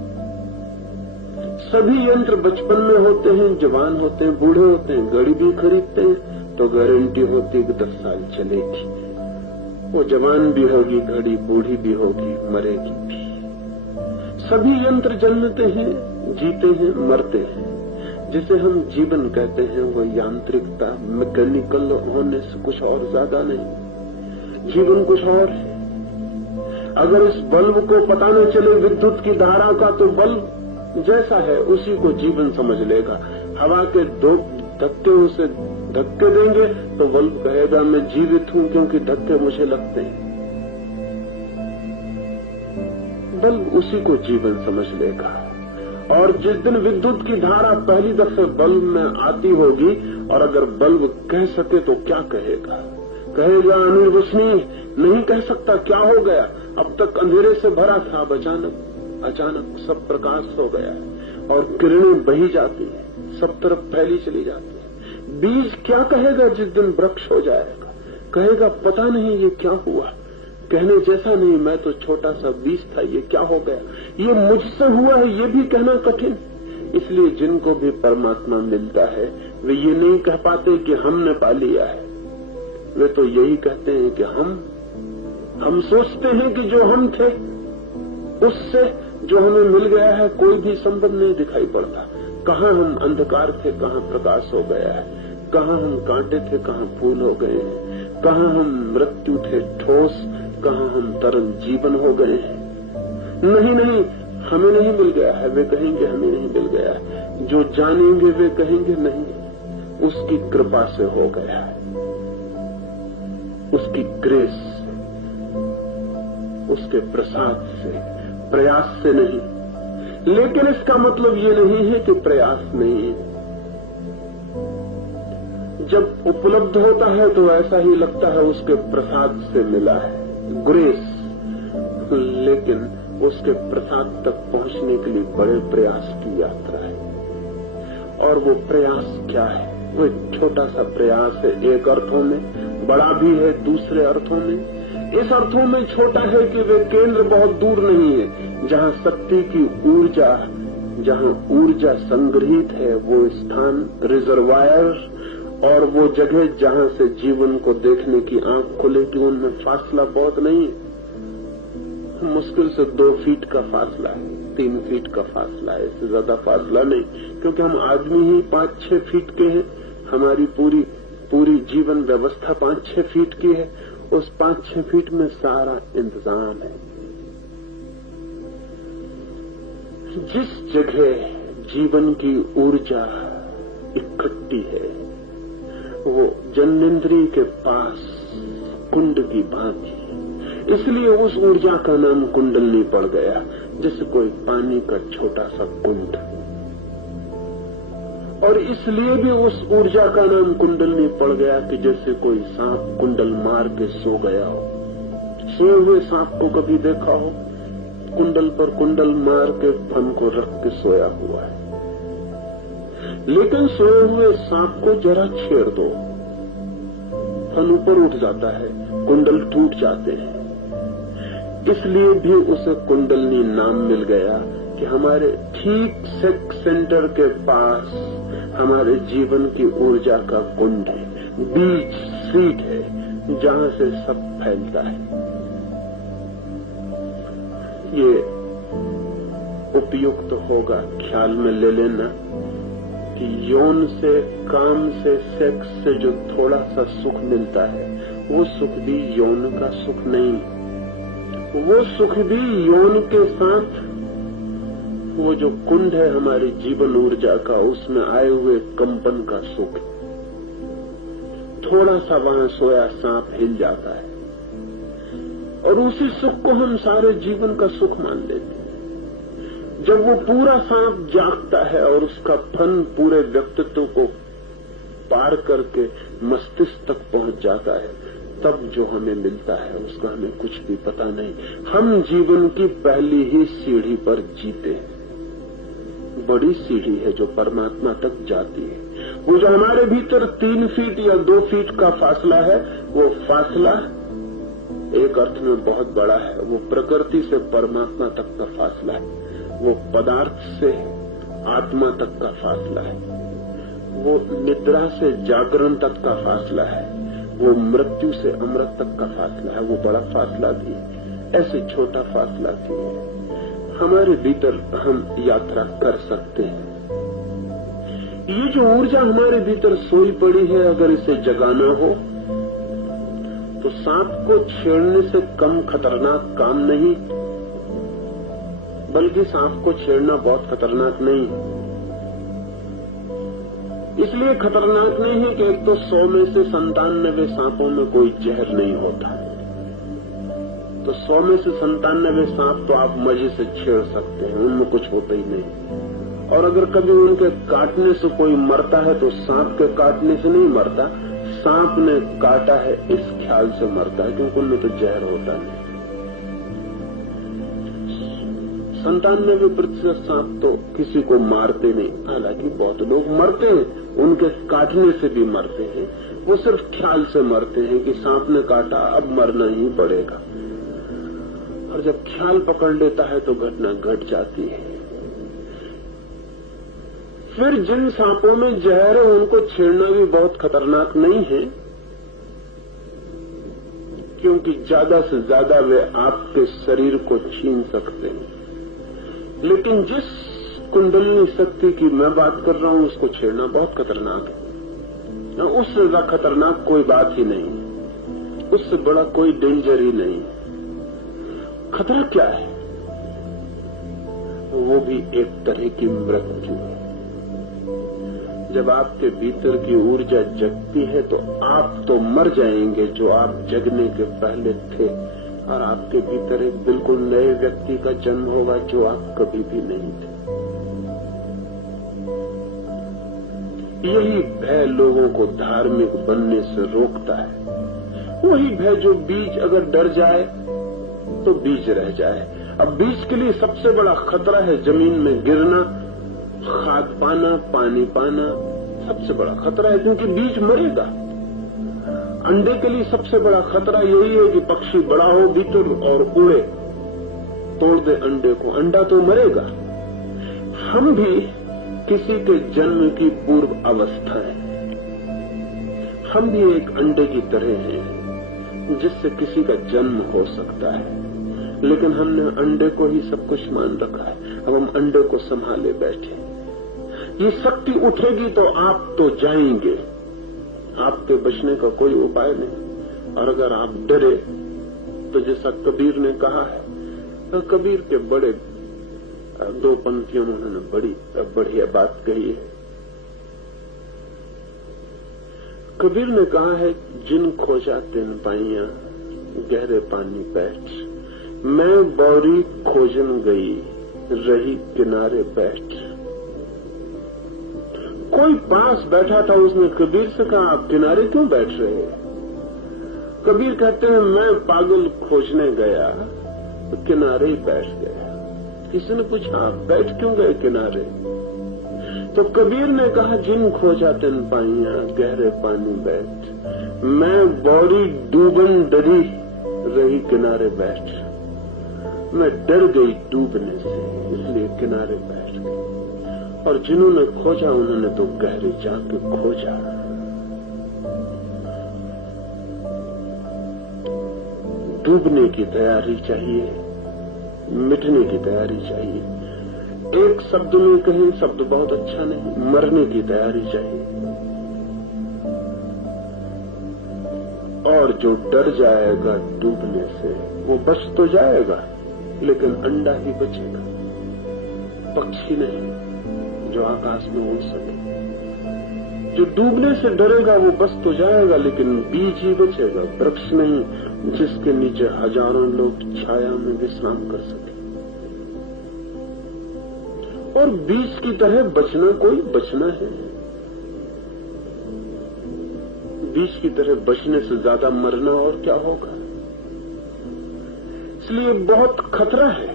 सभी यंत्र बचपन में होते हैं, जवान होते हैं, बूढ़े होते हैं। गाड़ी भी खरीदते हैं तो गारंटी होती है कि 10 साल चलेगी। वो जवान भी होगी, घड़ी बूढ़ी भी होगी, मरेगी भी। सभी यंत्र जन्मते हैं, जीते हैं, मरते हैं। जिसे हम जीवन कहते हैं वो यांत्रिकता, मैकेनिकल होने से कुछ और ज्यादा नहीं। जीवन कुछ और है। अगर इस बल्ब को पता न चले विद्युत की धारा का, तो बल्ब जैसा है उसी को जीवन समझ लेगा। हवा के दो धक्के उसे धक्के देंगे तो बल्ब कहेगा मैं जीवित हूं क्योंकि धक्के मुझे लगते हैं। बल्ब उसी को जीवन समझ लेगा। और जिस दिन विद्युत की धारा पहली दफे बल्ब में आती होगी और अगर बल्ब कह सके तो क्या कहेगा? कहेगा अनिर्वचनीय, नहीं कह सकता, क्या हो गया? अब तक अंधेरे से भरा था, अब अचानक सब प्रकाश हो गया है और किरणें बही जाती है, सब तरफ फैली चली जाती है। बीज क्या कहेगा जिस दिन वृक्ष हो जाएगा? कहेगा पता नहीं ये क्या हुआ, कहने जैसा नहीं, मैं तो छोटा सा बीज था, ये क्या हो गया? ये मुझसे हुआ है, ये भी कहना कठिन। इसलिए जिनको भी परमात्मा मिलता है वे ये नहीं कह पाते कि हमने पा लिया है, वे तो यही कहते हैं कि हम सोचते हैं कि जो हम थे उससे जो हमें मिल गया है कोई भी संबंध नहीं दिखाई पड़ता। कहाँ हम अंधकार थे, कहाँ प्रकाश हो गया है, कहाँ हम कांटे थे, कहाँ फूल हो गए हैं, कहाँ हम मृत्यु थे ठोस, कहाँ हम तरल जीवन हो गए हैं। नहीं, हमें नहीं मिल गया है, वे कहेंगे हमें नहीं मिल गया है। जो जानेंगे वे कहेंगे नहीं, उसकी कृपा से हो गया है, उसकी ग्रेस से, उसके प्रसाद से, प्रयास से नहीं। लेकिन इसका मतलब ये नहीं है कि प्रयास नहीं है। जब उपलब्ध होता है तो ऐसा ही लगता है उसके प्रसाद से मिला है, ग्रेस। लेकिन उसके प्रसाद तक पहुंचने के लिए बड़े प्रयास की यात्रा है। और वो प्रयास क्या है? वो एक छोटा सा प्रयास है, एक अर्थों में, बड़ा भी है दूसरे अर्थों में। इस अर्थों में छोटा है कि वे केंद्र बहुत दूर नहीं है, जहां शक्ति की ऊर्जा, जहां ऊर्जा संग्रहित है, वो स्थान रिजर्वायर और वो जगह जहां से जीवन को देखने की आंख खुलेगी, उनमें फासला बहुत नहीं है। मुश्किल से 2 फीट का फासला है, 3 फीट का फासला है, इससे ज्यादा फासला नहीं, क्योंकि हम आदमी ही 5-6 फीट के हैं। हमारी पूरी जीवन व्यवस्था 5-6 फीट की है। उस 5-6 फीट में सारा इंतजाम है। जिस जगह जीवन की ऊर्जा इकट्ठी है वो जन्नेन्द्रिय के पास कुंड की भांति, इसलिए उस ऊर्जा का नाम कुंडलनी पड़ गया, जैसे कोई पानी का छोटा सा कुंड। और इसलिए भी उस ऊर्जा का नाम कुंडलनी पड़ गया कि जैसे कोई सांप कुंडल मार के सो गया हो। सोए हुए सांप को कभी देखा हो? कुंडल पर कुंडल मार के फन को रख के सोया हुआ है। लेकिन सोए हुए सांप को जरा छेड़ दो, फन ऊपर उठ जाता है, कुंडल टूट जाते हैं। इसलिए भी उसे कुंडलनी नाम मिल गया कि हमारे ठीक सेक्स सेंटर के पास हमारे जीवन की ऊर्जा का कुंड है, बीज सीट है, जहां से सब फैलता है। ये उपयुक्त होगा ख्याल में ले लेना कि यौन से, काम से, सेक्स से जो थोड़ा सा सुख मिलता है वो सुख भी यौन का सुख नहीं। वो सुख भी यौन के साथ वो जो कुंड है हमारी जीवन ऊर्जा का, उसमें आए हुए कंपन का सुख। थोड़ा सा वहां सोया सांप हिल जाता है और उसी सुख को हम सारे जीवन का सुख मान लेते हैं। जब वो पूरा सांप जागता है और उसका फन पूरे व्यक्तित्व को पार करके मस्तिष्क तक पहुंच जाता है, तब जो हमें मिलता है उसका हमें कुछ भी पता नहीं। हम जीवन की पहली ही सीढ़ी पर जीते हैं। बड़ी सीढ़ी है जो परमात्मा तक जाती है। वो जो हमारे भीतर 3 फीट या 2 फीट का फासला है, वो फासला एक अर्थ में बहुत बड़ा है। वो प्रकृति से परमात्मा तक का फासला है, वो पदार्थ से आत्मा तक का फासला है, वो निद्रा से जागरण तक का फासला है, वो मृत्यु से अमृत तक का फासला है, वो बड़ा फासला भी है, ऐसे छोटा फासला भी है। हमारे भीतर हम यात्रा कर सकते हैं। ये जो ऊर्जा हमारे भीतर सोई पड़ी है, अगर इसे जगाना हो तो सांप को छेड़ने से कम खतरनाक काम नहीं, बल्कि सांप को छेड़ना बहुत खतरनाक नहीं। इसलिए खतरनाक नहीं है कि एक तो 100 में से 97 सांपों में कोई जहर नहीं होता, तो 100 में से 97 सांप तो आप मजे से छेड़ सकते हैं, उनमें कुछ होता ही नहीं। और अगर कभी उनके काटने से कोई मरता है तो सांप के काटने से नहीं मरता, सांप ने काटा है इस ख्याल से मरता है, क्योंकि उनमें तो जहर होता नहीं। 97% सांप तो किसी को मारते नहीं, हालांकि बहुत लोग मरते हैं, उनके काटने से भी मरते हैं, वो सिर्फ ख्याल से मरते हैं कि सांप ने काटा, अब मरना ही पड़ेगा। और जब ख्याल पकड़ लेता है तो घटना घट जाती है। फिर जिन सांपों में जहर है उनको छेड़ना भी बहुत खतरनाक नहीं है, क्योंकि ज्यादा से ज्यादा वे आपके शरीर को छीन सकते हैं। लेकिन जिस कुंडलिनी शक्ति की मैं बात कर रहा हूं उसको छेड़ना बहुत खतरनाक है। उससे ज्यादा खतरनाक कोई बात ही नहीं, उससे बड़ा कोई डेंजर ही नहीं। खतरा क्या है? वो भी एक तरह की मृत्यु है। जब आपके भीतर की ऊर्जा जगती है तो आप तो मर जाएंगे जो आप जगने के पहले थे, और आपके भीतर एक बिल्कुल नए व्यक्ति का जन्म होगा जो आप कभी भी नहीं थे। यही भय लोगों को धार्मिक बनने से रोकता है। वही भय जो बीज अगर डर जाए तो बीज रह जाए। अब बीज के लिए सबसे बड़ा खतरा है जमीन में गिरना, खाद पाना, पानी पाना सबसे बड़ा खतरा है, क्योंकि बीज मरेगा। अंडे के लिए सबसे बड़ा खतरा यही है कि पक्षी बड़ा हो भीतर और उड़े, तोड़ दे अंडे को, अंडा तो मरेगा। हम भी किसी के जन्म की पूर्व अवस्था है, हम भी एक अंडे की तरह हैं जिससे किसी का जन्म हो सकता है, लेकिन हमने अंडे को ही सब कुछ मान रखा है। अब हम अंडे को संभाले बैठे। ये शक्ति उठेगी तो आप तो जाएंगे, आपके बचने का कोई उपाय नहीं। और अगर आप डरे तो जैसा कबीर ने कहा है, तो कबीर के बड़े 2 पंक्तियों में उन्होंने बड़ी बढ़िया बात कही है। कबीर ने कहा है, जिन खोजा तिन पाइया गहरे पानी बैठ, मैं बौरी खोजन गई रही किनारे बैठ। कोई पास बैठा था, उसने कबीर से कहा, आप किनारे क्यों बैठ रहे हैं? कबीर कहते हैं, मैं पागल खोजने गया तो किनारे ही बैठ गया। किसी ने पूछा, आप बैठ क्यों गए किनारे? तो कबीर ने कहा, जिन खोजा तिन पाइया गहरे पानी बैठ, मैं बौरी डूबन डरी रही किनारे बैठ। मैं डर गई डूबने से, इसलिए किनारे बैठ गई। और जिन्होंने खोजा उन्होंने तो गहरे जाके खोजा। डूबने की तैयारी चाहिए, मिटने की तैयारी चाहिए। एक शब्द में कहें, शब्द बहुत अच्छा नहीं, मरने की तैयारी चाहिए। और जो डर जाएगा डूबने से वो बच तो जाएगा, लेकिन अंडा ही बचेगा, पक्षी नहीं जो आकाश में उड़ सके। जो डूबने से डरेगा वो बच तो जाएगा, लेकिन बीज ही बचेगा, वृक्ष नहीं जिसके नीचे हजारों लोग छाया में विश्राम कर सके। और बीज की तरह बचना कोई बचना है। बीज की तरह बचने से ज्यादा मरना और क्या होगा। इसलिए बहुत खतरा है।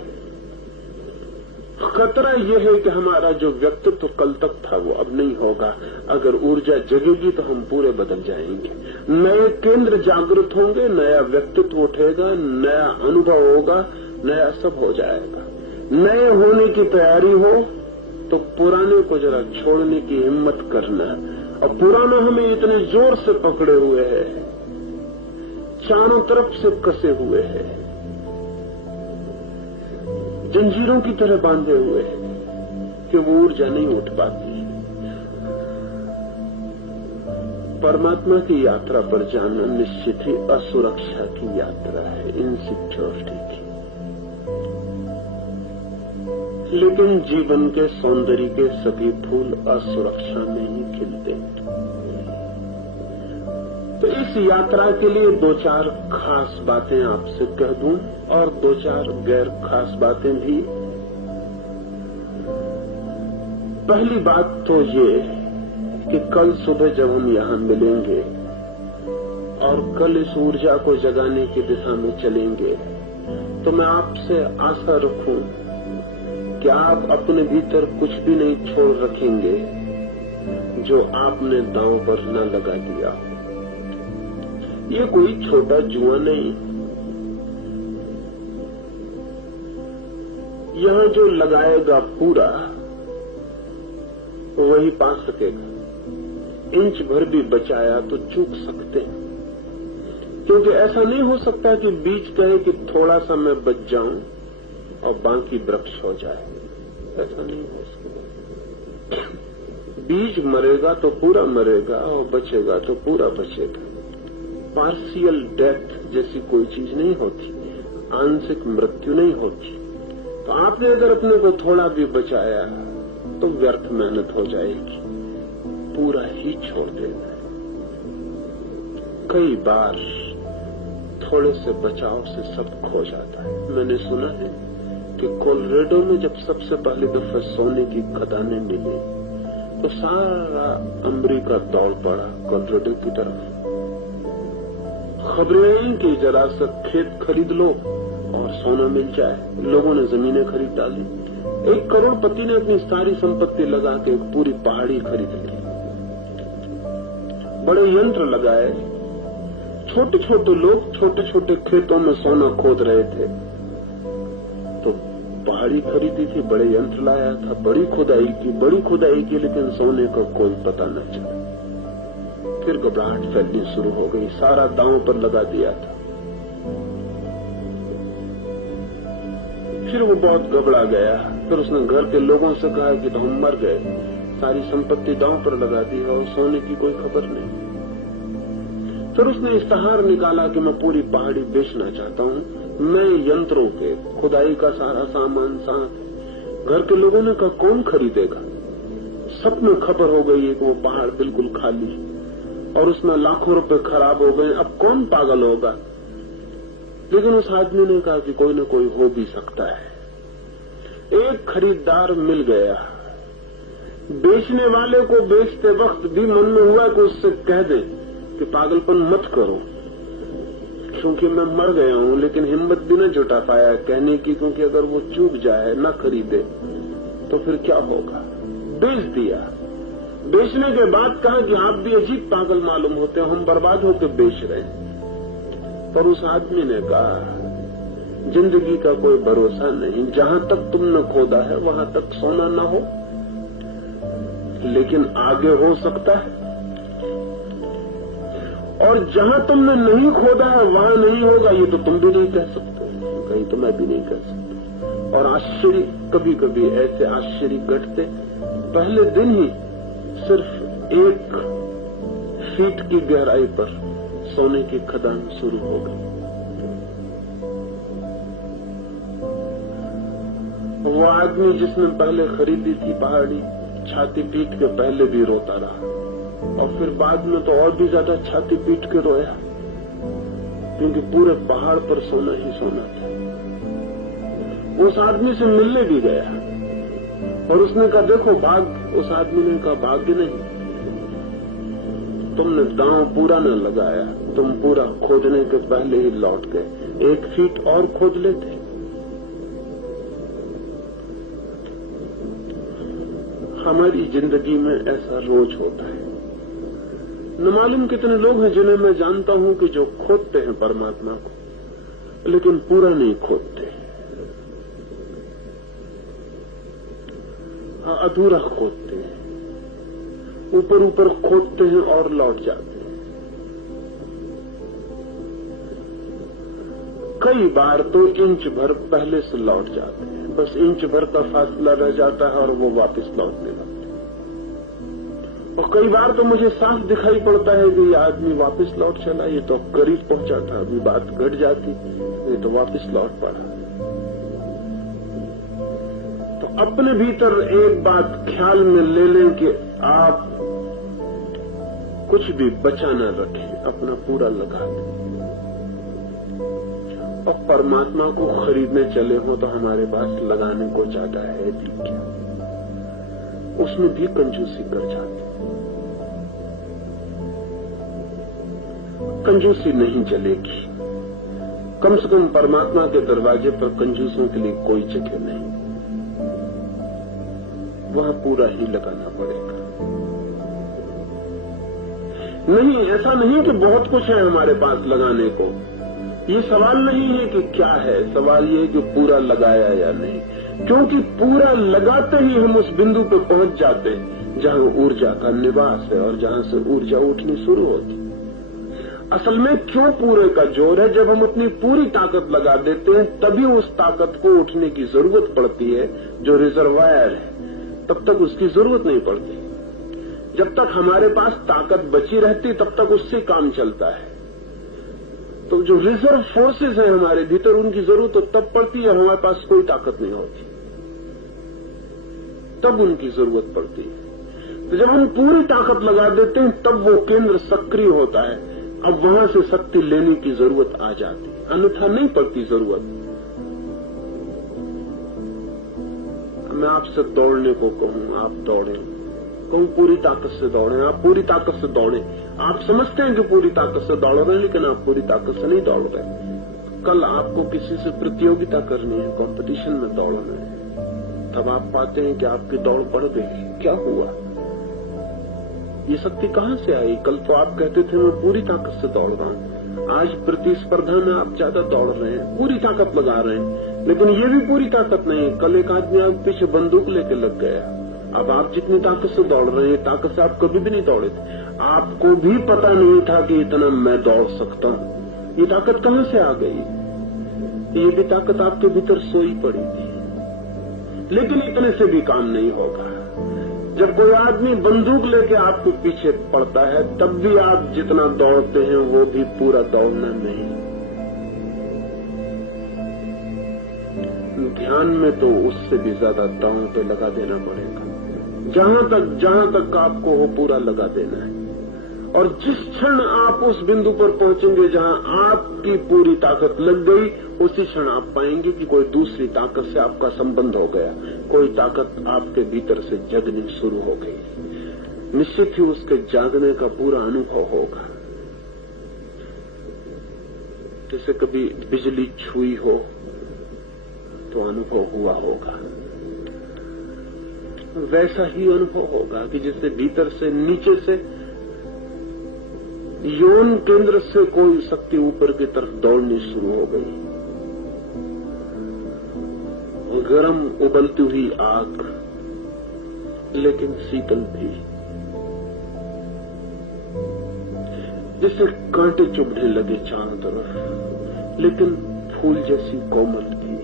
खतरा यह है कि हमारा जो व्यक्तित्व कल तक था वो अब नहीं होगा। अगर ऊर्जा जगेगी तो हम पूरे बदल जाएंगे, नए केंद्र जागृत होंगे, नया व्यक्तित्व उठेगा, नया अनुभव होगा, नया सब हो जाएगा। नए होने की तैयारी हो तो पुराने को जरा छोड़ने की हिम्मत करना। और पुराना हमें इतने जोर से पकड़े हुए है चारों तरफ से कसे हुए हैं, जंजीरों की तरह बांधे हुए हैं कि वो ऊर्जा नहीं उठ पाती। परमात्मा की यात्रा पर जाना निश्चित ही असुरक्षा की यात्रा है, इनसिक्योरिटी की। लेकिन जीवन के सौंदर्य के सभी फूल असुरक्षा में ही खिलते हैं। तो इस यात्रा के लिए दो चार खास बातें आपसे कह दूं और दो चार गैर खास बातें भी। पहली बात तो ये कि कल सुबह जब हम यहां मिलेंगे और कल इस ऊर्जा को जगाने की दिशा में चलेंगे, तो मैं आपसे आशा रखूं कि आप अपने भीतर कुछ भी नहीं छोड़ रखेंगे जो आपने दांव पर न लगा दिया। ये कोई छोटा जुआ नहीं। यहां जो लगाएगा पूरा वही पा सकेगा। इंच भर भी बचाया तो चूक सकते हैं, क्योंकि ऐसा नहीं हो सकता कि बीज कहे कि थोड़ा सा मैं बच जाऊं और बाकी वृक्ष हो जाए। ऐसा नहीं हो सकता। बीज मरेगा तो पूरा मरेगा और बचेगा तो पूरा बचेगा। पार्शियल डेथ जैसी कोई चीज नहीं होती, आंशिक मृत्यु नहीं होती। तो आपने अगर अपने को थोड़ा भी बचाया तो व्यर्थ मेहनत हो जाएगी, पूरा ही छोड़ देना। कई बार थोड़े से बचाव से सब खो जाता है। मैंने सुना है कि कोलोराडो में जब सबसे पहली दफा सोने की खदानें मिली तो सारा अमेरिका दौड़ पड़ा कोलोराडो की तरफ। खबरें आई कि जरा सा खेत खरीद लो और सोना मिल जाए। लोगों ने जमीनें खरीद डाली। एक करोड़पति ने अपनी सारी संपत्ति लगा के एक पूरी पहाड़ी खरीद ली। बड़े यंत्र लगाए। छोटे छोटे लोग छोटे छोटे खेतों में सोना खोद रहे थे, तो पहाड़ी खरीदी थी, बड़े यंत्र लाया था, बड़ी खुदाई की, लेकिन सोने का कोई पता न चला। फिर घबराहट फैलनी शुरू हो गई, सारा दांव पर लगा दिया था। फिर वो बहुत घबरा गया। फिर उसने घर के लोगों से कहा कि तो हम मर गए, सारी संपत्ति दांव पर लगा दी और सोने की कोई खबर नहीं। फिर उसने इश्तहार निकाला कि मैं पूरी पहाड़ी बेचना चाहता हूं, मैं यंत्रों के खुदाई का सारा सामान साथ है। घर के लोगों ने कहा कौन खरीदेगा। सब में खबर हो गई है कि वो पहाड़ बिल्कुल खाली और उसमें लाखों रुपए खराब हो गए। अब कौन पागल होगा। लेकिन उस आदमी ने कहा कि कोई न कोई हो भी सकता है। एक खरीदार मिल गया। बेचने वाले को बेचते वक्त भी मन में हुआ कि उससे कह दे कि पागलपन मत करो, क्योंकि मैं मर गया हूं, लेकिन हिम्मत भी न जुटा पाया कहने की, क्योंकि अगर वो चूक जाए न खरीदे तो फिर क्या होगा। बेच दिया। बेचने के बाद कहा कि आप भी अजीब पागल मालूम होते हैं, हम बर्बाद होकर बेच रहे हैं। पर उस आदमी ने कहा जिंदगी का कोई भरोसा नहीं, जहां तक तुमने खोदा है वहां तक सोना न हो, लेकिन आगे हो सकता है। और जहां तुमने नहीं खोदा है वहां नहीं होगा, ये तो तुम भी नहीं कह सकते, कहीं तो मैं भी नहीं कह सकता। और आश्चर्य, कभी कभी ऐसे आश्चर्य घटते, पहले दिन ही सिर्फ 1 फीट की गहराई पर सोने की खदान शुरू हो गई। वो आदमी जिसने पहले खरीदी थी पहाड़ी, छाती पीट के पहले भी रोता रहा और फिर बाद में तो और भी ज्यादा छाती पीट के रोया, क्योंकि पूरे पहाड़ पर सोना ही सोना था। उस आदमी से मिलने भी गया और उसने कहा देखो भाग। उस आदमी ने कहा भाग्य नहीं, तुमने दांव पूरा न लगाया, तुम पूरा खोदने के पहले ही लौट गए। 1 फीट और खोद लेते। हमारी जिंदगी में ऐसा रोज होता है। न मालूम कितने लोग हैं जिन्हें मैं जानता हूं कि जो खोदते हैं परमात्मा को, लेकिन पूरा नहीं खोदते, अधूरा खोदते हैं, ऊपर ऊपर खोदते हैं और लौट जाते हैं। कई बार तो इंच भर पहले से लौट जाते हैं, बस इंच भर का फासला रह जाता है और वो वापस लौटने लगते हैं। और कई बार तो मुझे साफ दिखाई पड़ता है कि ये आदमी वापस लौट चला, ये तो करीब पहुंचा था, अभी बात घट जाती, ये तो वापस लौट पड़ा। तो अपने भीतर एक बात ख्याल में ले लें कि आप कुछ भी बचा न रखें, अपना पूरा लगा दें। और परमात्मा को खरीदने चले हो तो हमारे पास लगाने को ज्यादा है भी क्या, उसमें भी कंजूसी कर जाते। कंजूसी नहीं चलेगी, कम से कम परमात्मा के दरवाजे पर कंजूसों के लिए कोई जगह नहीं, वहां पूरा ही लगाना पड़ेगा। नहीं, ऐसा नहीं कि बहुत कुछ है हमारे पास लगाने को, ये सवाल नहीं है कि क्या है, सवाल ये है कि पूरा लगाया या नहीं, क्योंकि पूरा लगाते ही हम उस बिंदु पर पहुंच जाते हैं जहां ऊर्जा का निवास है और जहां से ऊर्जा उठनी शुरू होती। असल में क्यों पूरे का जोर है, जब हम अपनी पूरी ताकत लगा देते हैं तभी उस ताकत को उठने की जरूरत पड़ती है। जो रिजर्वायर है तब तक उसकी जरूरत नहीं पड़ती, जब तक हमारे पास ताकत बची रहती तब तक उससे काम चलता है। तो जो रिजर्व फोर्सेस हैं हमारे भीतर, उनकी जरूरत तो तब पड़ती है हमारे पास कोई ताकत नहीं होती, तब उनकी जरूरत पड़ती है। तो जब हम पूरी ताकत लगा देते हैं तब वो केंद्र सक्रिय होता है, अब वहां से शक्ति लेने की जरूरत आ जाती है, अन्यथा नहीं पड़ती जरूरत। मैं आपसे दौड़ने को कहूं, आप दौड़े, कहूं पूरी ताकत से दौड़े, आप पूरी ताकत से दौड़े। आप समझते हैं कि पूरी ताकत से दौड़ रहे हैं, लेकिन आप पूरी ताकत से नहीं दौड़ रहे। कल आपको किसी से प्रतियोगिता करनी है, कंपटीशन में दौड़ रहे हैं, तब आप पाते हैं कि आपकी दौड़ बढ़ गई। क्या हुआ? ये शक्ति कहां से आई? कल तो आप कहते थे मैं पूरी ताकत से दौड़ रहा हूं, आज प्रतिस्पर्धा में आप ज्यादा दौड़ रहे हैं, पूरी ताकत लगा रहे हैं, लेकिन ये भी पूरी ताकत नहीं। कल एक आदमी आप पीछे बंदूक लेके लग गया, अब आप जितनी ताकत से दौड़ रहे हैं, ताकत से आप कभी भी नहीं दौड़े थे। आपको भी पता नहीं था कि इतना मैं दौड़ सकता हूं। ये ताकत कहां से आ गई? ये भी ताकत आपके भीतर सोई पड़ी थी। लेकिन इतने से भी काम नहीं होगा। जब कोई आदमी बंदूक लेके आपके पीछे पड़ता है, तब भी आप जितना दौड़ते हैं वो भी पूरा दौड़ना नहीं। ध्यान में तो उससे भी ज्यादा दांव पे लगा देना पड़ेगा, जहां तक आपको वो पूरा लगा देना है। और जिस क्षण आप उस बिंदु पर पहुंचेंगे जहां आपकी पूरी ताकत लग गई, उसी क्षण आप पाएंगे कि कोई दूसरी ताकत से आपका संबंध हो गया, कोई ताकत आपके भीतर से जगनी शुरू हो गई। निश्चित ही उसके जागने का पूरा अनुभव होगा, जैसे कभी बिजली छुई हो तो अनुभव हुआ होगा, वैसा ही अनुभव होगा कि जैसे भीतर से, नीचे से, यौन केंद्र से कोई शक्ति ऊपर की तरफ दौड़नी शुरू हो गई। गरम उबलती हुई आग, लेकिन शीतल भी, जैसे कांटे चुभने लगे चारों तरफ, लेकिन फूल जैसी कोमल थी।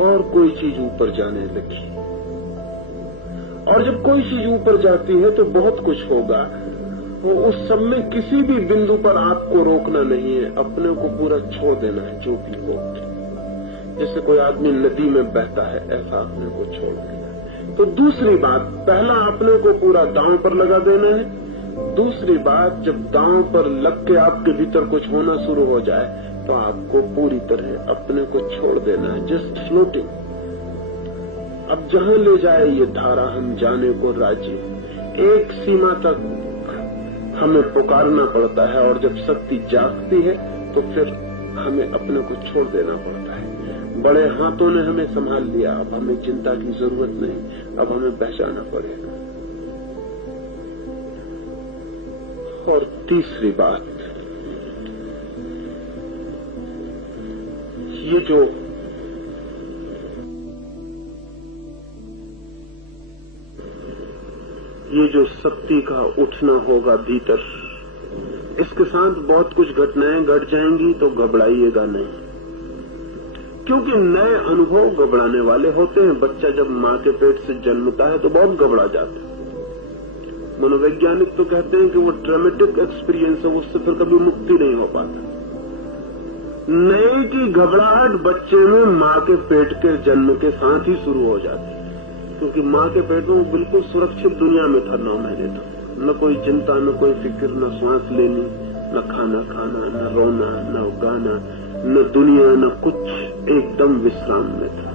और कोई चीज ऊपर जाने लगी, और जब कोई चीज ऊपर जाती है तो बहुत कुछ होगा। वो उस सब में किसी भी बिंदु पर आपको रोकना नहीं है, अपने को पूरा छोड़ देना है जो भी हो। जैसे कोई आदमी नदी में बहता है, ऐसा अपने को छोड़ देना है। तो दूसरी बात, पहला अपने को पूरा दांव पर लगा देना है। दूसरी बात, जब दांव पर लग के आपके भीतर कुछ होना शुरू हो जाए तो आपको पूरी तरह अपने को छोड़ देना है, जस्ट फ्लोटिंग। अब जहां ले जाए ये धारा, हम जाने को राजी। एक सीमा तक हमें पुकारना पड़ता है, और जब शक्ति जागती है तो फिर हमें अपने को छोड़ देना पड़ता है। बड़े हाथों ने हमें संभाल लिया, अब हमें चिंता की जरूरत नहीं, अब हमें बचाना पड़ेगा। और तीसरी बात, ये जो शक्ति का उठना होगा भीतर, इसके साथ बहुत कुछ घटनाएं घट जाएंगी तो घबराइएगा नहीं, क्योंकि नए अनुभव घबराने वाले होते हैं। बच्चा जब मां के पेट से जन्मता है तो बहुत घबरा जाता है। मनोवैज्ञानिक तो कहते हैं कि वो ट्रॉमेटिक एक्सपीरियंस है, उससे फिर कभी मुक्ति नहीं हो पाता। नए की घबराहट बच्चे में मां के पेट के जन्म के साथ ही शुरू हो जाती है, क्योंकि मां के पेट में बिल्कुल सुरक्षित दुनिया में था 9 महीने तक। न कोई चिंता, न कोई फिक्र, न सांस लेनी, न खाना खाना, न रोना, न गाना, न दुनिया, न कुछ, एकदम विश्राम में था।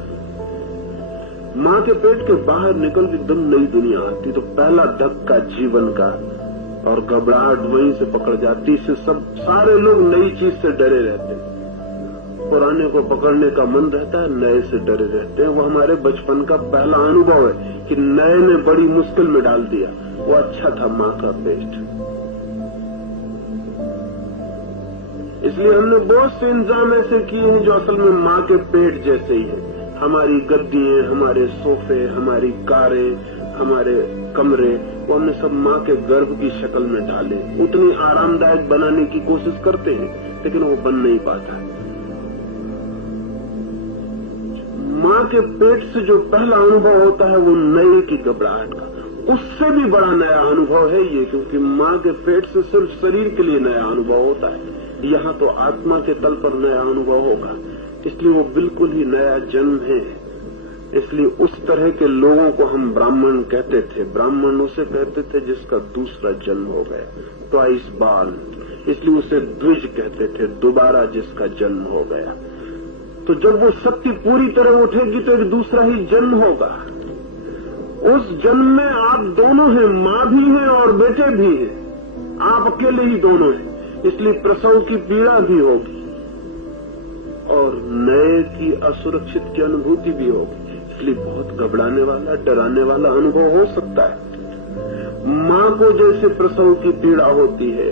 मां के पेट के बाहर निकल के एकदम नई दुनिया आती तो पहला धक्का जीवन का, और घबराहट वहीं से पकड़ जाती। इससे सारे लोग नई चीज से डरे रहते हैं। पुराने को पकड़ने का मन रहता है, नए से डरे रहते हैं। वो हमारे बचपन का पहला अनुभव है कि नए ने बड़ी मुश्किल में डाल दिया। वो अच्छा था मां का पेट। इसलिए हमने बहुत से इंतजाम ऐसे किए हैं जो असल में मां के पेट जैसे ही है। हमारी गद्दियां, हमारे सोफे, हमारी कारें, हमारे कमरे, वो हमने सब मां के गर्भ की शक्ल में डाले। उतनी आरामदायक बनाने की कोशिश करते हैं, लेकिन वो बन नहीं पाता। मां के पेट से जो पहला अनुभव होता है वो नए की घबराहट का, उससे भी बड़ा नया अनुभव है ये, क्योंकि मां के पेट से सिर्फ शरीर के लिए नया अनुभव होता है। यहाँ तो आत्मा के तल पर नया अनुभव होगा, इसलिए वो बिल्कुल ही नया जन्म है। इसलिए उस तरह के लोगों को हम ब्राह्मण कहते थे। ब्राह्मण उसे कहते थे जिसका दूसरा जन्म हो गया, ट्वाइस बॉर्न। इसलिए उसे द्विज कहते थे, दोबारा जिसका जन्म हो गया। तो जब वो शक्ति पूरी तरह उठेगी तो एक दूसरा ही जन्म होगा। उस जन्म में आप दोनों हैं, मां भी हैं और बेटे भी हैं। आप अकेले ही दोनों हैं, इसलिए प्रसव की पीड़ा भी होगी और नए की असुरक्षित की अनुभूति भी होगी। इसलिए बहुत घबराने वाला, डराने वाला अनुभव हो सकता है। मां को जैसे प्रसव की पीड़ा होती है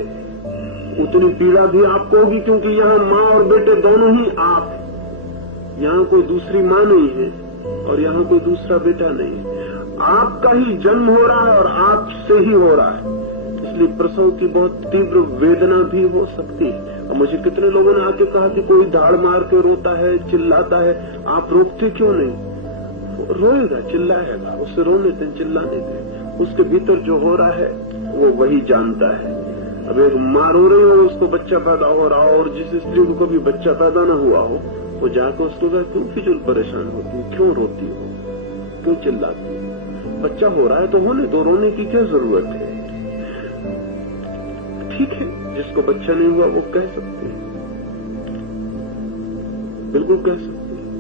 उतनी पीड़ा भी आपको होगी, क्योंकि यहाँ मां और बेटे दोनों ही आप हैं। यहाँ कोई दूसरी मां नहीं है और यहाँ कोई दूसरा बेटा नहीं है। आपका ही जन्म हो रहा है और आपसे ही हो रहा है। इसलिए प्रसव की बहुत तीव्र वेदना भी हो सकती है। और मुझे कितने लोगों ने आके कहा कि कोई धाड़ मार के रोता है, चिल्लाता है, आप रोकते क्यों नहीं? रोएगा, चिल्लाएगा, उससे रोने दें, चिल्लाने दें। उसके भीतर जो हो रहा है वो वही जानता है। अब एक मां रो रही हो, उसको बच्चा पैदा हो रहा हो, और जिस स्त्री को कभी बच्चा पैदा न हुआ हो, वो जाकर उसको कहा क्यों फिजूल परेशान होती हो, क्यों रोती हो, क्यों चिल्लाती हो? बच्चा हो रहा है तो होने दो, रोने की क्या जरूरत है? ठीक है, जिसको बच्चा नहीं हुआ वो कह सकते हैं, बिल्कुल कह सकते हैं।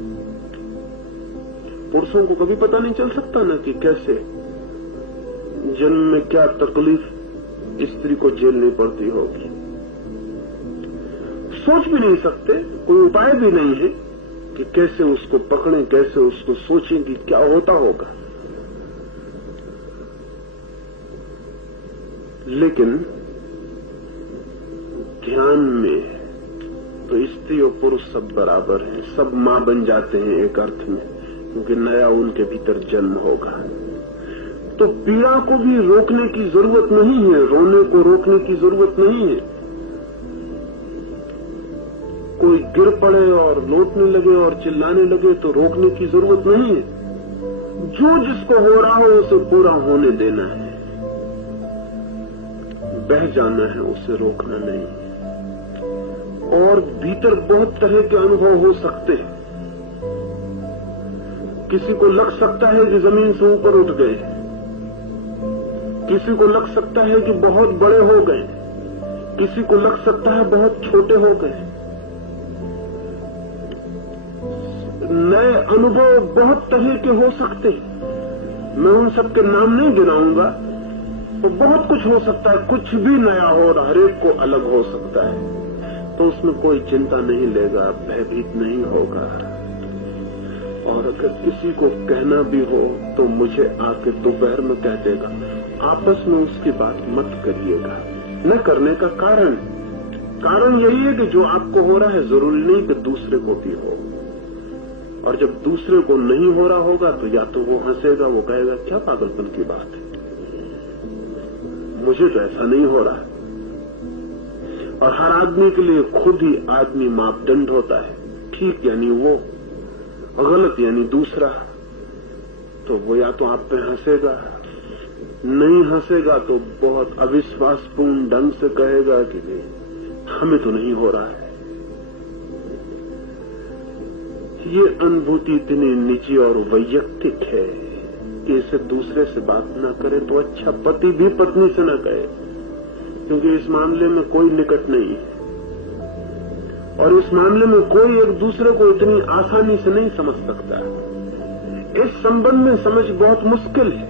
पुरुषों को कभी पता नहीं चल सकता ना कि कैसे जन्म में क्या तकलीफ स्त्री को झेलनी पड़ती होगी। सोच भी नहीं सकते, कोई उपाय भी नहीं है कि कैसे उसको पकड़ें, कैसे उसको सोचें कि क्या होता होगा। लेकिन ध्यान में तो स्त्री और पुरुष सब बराबर हैं, सब मां बन जाते हैं एक अर्थ में, क्योंकि नया उनके भीतर जन्म होगा। तो पीड़ा को भी रोकने की जरूरत नहीं है, रोने को रोकने की जरूरत नहीं है। कोई गिर पड़े और लौटने लगे और चिल्लाने लगे तो रोकने की जरूरत नहीं है। जो जिसको हो रहा हो उसे पूरा होने देना है, बह जाना है, उसे रोकना नहीं। और भीतर बहुत तरह के अनुभव हो सकते हैं। किसी को लग सकता है कि जमीन से ऊपर उठ गए, किसी को लग सकता है कि बहुत बड़े हो गए, किसी को लग सकता है बहुत छोटे हो गए। नए अनुभव बहुत तरह के हो सकते हैं, मैं उन सबके नाम नहीं गिनाऊंगा। तो बहुत कुछ हो सकता है, कुछ भी नया हो रहा, हर एक को अलग हो सकता है। तो उसमें कोई चिंता नहीं लेगा, भयभीत नहीं होगा। और अगर किसी को कहना भी हो तो मुझे आके दोपहर में कह देगा, आपस में उसकी बात मत करिएगा। न करने का कारण यही है कि जो आपको हो रहा है जरूरी नहीं कि दूसरे को भी हो। और जब दूसरे को नहीं हो रहा होगा तो या तो वो हंसेगा, वो कहेगा क्या पागलपन की बात है, मुझे तो ऐसा नहीं हो रहा। और हर आदमी के लिए खुद ही आदमी मापदंड होता है। ठीक यानी वो, गलत यानी दूसरा। तो वो या तो आप पे हंसेगा, नहीं हंसेगा तो बहुत अविश्वासपूर्ण ढंग से कहेगा कि नहीं, हमें तो नहीं हो रहा है। ये अनुभूति इतनी निजी और वैयक्तिक है कि इसे दूसरे से बात न करे तो अच्छा। पति भी पत्नी से न कहे, क्योंकि इस मामले में कोई निकट नहीं है और इस मामले में कोई एक दूसरे को इतनी आसानी से नहीं समझ सकता। इस संबंध में समझ बहुत मुश्किल है,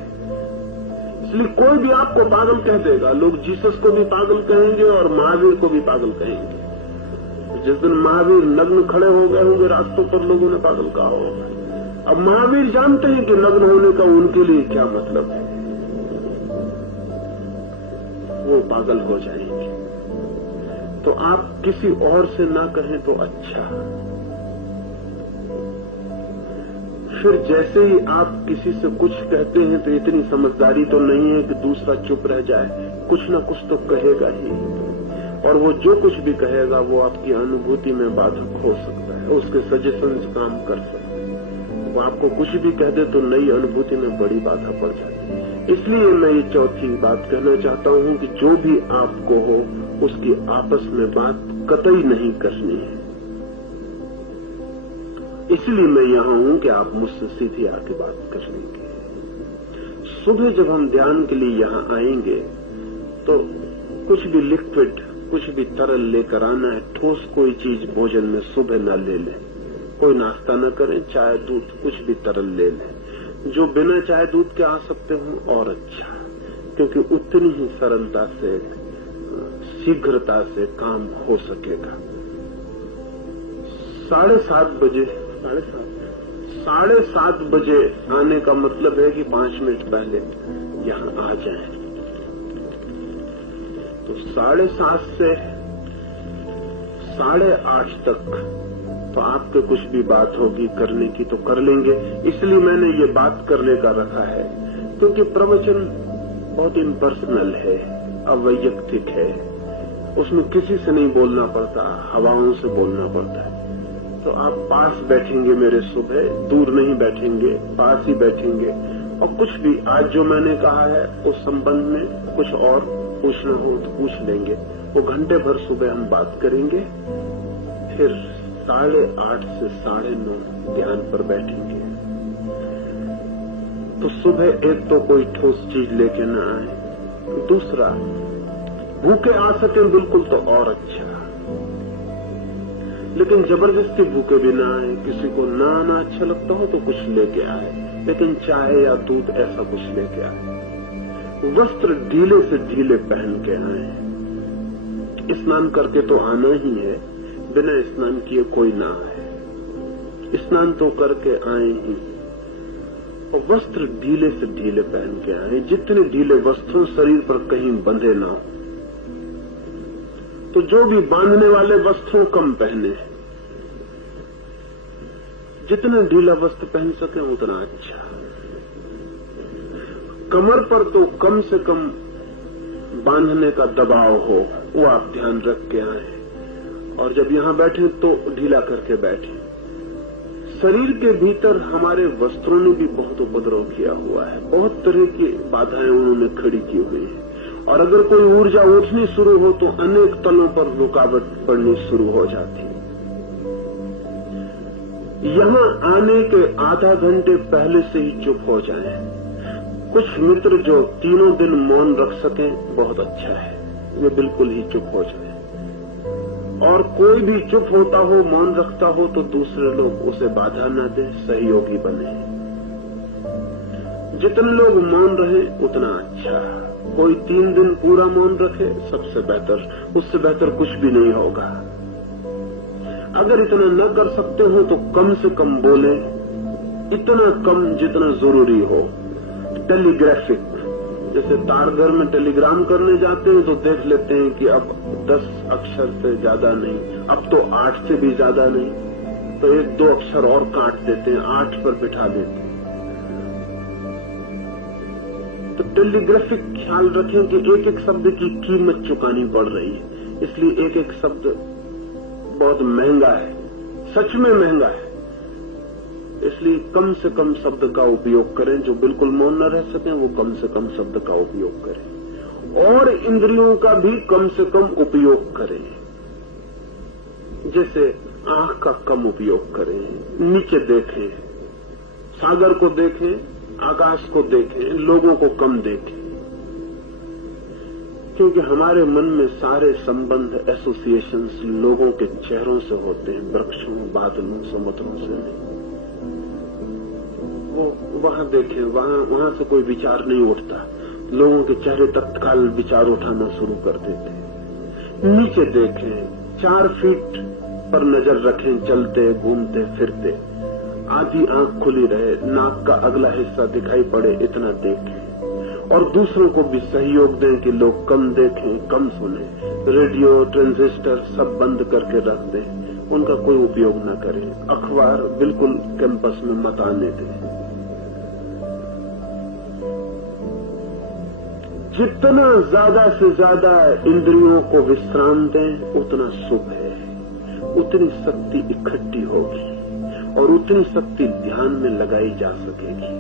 इसलिए कोई भी आपको पागल कह देगा। लोग जीसस को भी पागल कहेंगे और महावीर को भी पागल कहेंगे। जिस दिन महावीर नग्न खड़े हो गए होंगे रास्तों पर, लोगों ने पागल कहा होगा। अब महावीर जानते हैं कि नग्न होने का उनके लिए क्या मतलब है, वो पागल हो जाएंगे। तो आप किसी और से ना कहें तो अच्छा। फिर जैसे ही आप किसी से कुछ कहते हैं तो इतनी समझदारी तो नहीं है कि दूसरा चुप रह जाए, कुछ ना कुछ तो कहेगा ही। और वो जो कुछ भी कहेगा वो आपकी अनुभूति में बाधक हो सकता है, उसके सजेशन काम कर सकता है। वो आपको कुछ भी कह दे तो नई अनुभूति में बड़ी बाधा पड़ जाती है। इसलिए मैं ये चौथी बात कहना चाहता हूं कि जो भी आपको हो उसकी आपस में बात कतई नहीं करनी है। इसलिए मैं यहां हूं कि आप मुझसे सीधी आके बात कर लेंगे। सुबह जब हम ध्यान के लिए यहां आएंगे तो कुछ भी लिक्विड, कुछ भी तरल लेकर आना है। ठोस कोई चीज भोजन में सुबह न ले लें, कोई नाश्ता न करें, चाय दूध कुछ भी तरल ले लें। जो बिना चाय दूध के आ सकते हो और अच्छा, क्योंकि उतनी ही सरलता से, शीघ्रता से काम हो सकेगा। 7:30 बजे आने का मतलब है कि 5 मिनट पहले यहां आ जाएं। तो 7:30 से 8:30 तक तो आपके कुछ भी बात होगी करने की तो कर लेंगे। इसलिए मैंने ये बात करने का रखा है, क्योंकि प्रवचन बहुत इम्पर्सनल है, अवैयक्तिक है। उसमें किसी से नहीं बोलना पड़ता, हवाओं से बोलना पड़ता है। तो आप पास बैठेंगे मेरे, सुबह दूर नहीं बैठेंगे, पास ही बैठेंगे। और कुछ भी आज जो मैंने कहा है उस संबंध में कुछ और पूछना हो तो पूछ लेंगे। वो घंटे भर सुबह हम बात करेंगे, फिर 8:30 से 9:30 ध्यान पर बैठेंगे। तो सुबह एक तो कोई ठोस चीज लेके न आए, दूसरा भूखे आ सके बिल्कुल तो और अच्छा, लेकिन जबरदस्ती भूखे भी ना आए। किसी को ना आना अच्छा लगता हो तो कुछ लेके आए, लेकिन चाय या दूध ऐसा कुछ लेके आए। वस्त्र ढीले से ढीले पहन के आए। स्नान करके तो आना ही है, बिना स्नान किए कोई ना आए। स्नान तो करके आए ही। और वस्त्र ढीले से ढीले पहन के आए। जितने ढीले वस्त्रों शरीर पर कहीं बंधे ना हो, तो जो भी बांधने वाले वस्त्रों कम पहने। जितना ढीला वस्त्र पहन सके उतना अच्छा। कमर पर तो कम से कम बांधने का दबाव हो, वो आप ध्यान रख के आए। और जब यहां बैठे तो ढीला करके बैठे। शरीर के भीतर हमारे वस्त्रों ने भी बहुत उपद्रव किया हुआ है, बहुत तरह की बाधाएं उन्होंने खड़ी की हुई है। और अगर कोई ऊर्जा उठनी शुरू हो तो अनेक तलों पर रुकावट पड़नी शुरू हो जाती है। यहां आने के आधा घंटे पहले से ही चुप हो जाएं। कुछ मित्र जो 3 दिन मौन रख सकें बहुत अच्छा है, वे बिल्कुल ही चुप हो जाएं। और कोई भी चुप होता हो, मौन रखता हो तो दूसरे लोग उसे बाधा न दें, सहयोगी बने। जितने लोग मौन रहे उतना अच्छा। कोई 3 दिन पूरा मौन रखे सबसे बेहतर, उससे बेहतर कुछ भी नहीं होगा। अगर इतना न कर सकते हो तो कम से कम बोले, इतना कम जितना जरूरी हो। टेलीग्राफिक, जैसे तारघर में टेलीग्राम करने जाते हैं तो देख लेते हैं कि अब 10 अक्षर से ज्यादा नहीं, अब तो 8 से भी ज्यादा नहीं, तो 1-2 अक्षर और काट देते हैं, 8 पर बिठा देते हैं। तो टेलीग्राफिक ख्याल रखें कि एक एक शब्द की कीमत चुकानी पड़ रही है। इसलिए एक एक शब्द बहुत महंगा है, सच में महंगा है। इसलिए कम से कम शब्द का उपयोग करें। जो बिल्कुल मौन न रह सकें वो कम से कम शब्द का उपयोग करें, और इंद्रियों का भी कम से कम उपयोग करें। जैसे आंख का कम उपयोग करें, नीचे देखें, सागर को देखें, आकाश को देखें, लोगों को कम देखें, क्योंकि हमारे मन में सारे संबंध, एसोसिएशंस लोगों के चेहरों से होते हैं, वृक्षों, बादलों, समुद्रों से नहीं। वो वहां देखें, वहां से कोई विचार नहीं उठता। लोगों के चेहरे तत्काल विचार उठाना शुरू कर देते हैं। नीचे देखें, 4 फीट पर नजर रखें, चलते, घूमते, फिरते, आधी आंख खुली रहे, नाक का अगला हिस्सा दिखाई पड़े, इतना देखें। और दूसरों को भी सहयोग दें कि लोग कम देखें, कम सुने। रेडियो, ट्रांजिस्टर सब बंद करके रख दें, उनका कोई उपयोग न करें। अखबार बिल्कुल कैंपस में मत आने दें। जितना ज्यादा से ज्यादा इंद्रियों को विश्राम दें उतना शुभ है, उतनी शक्ति इकट्ठी होगी और उतनी शक्ति ध्यान में लगाई जा सकेगी।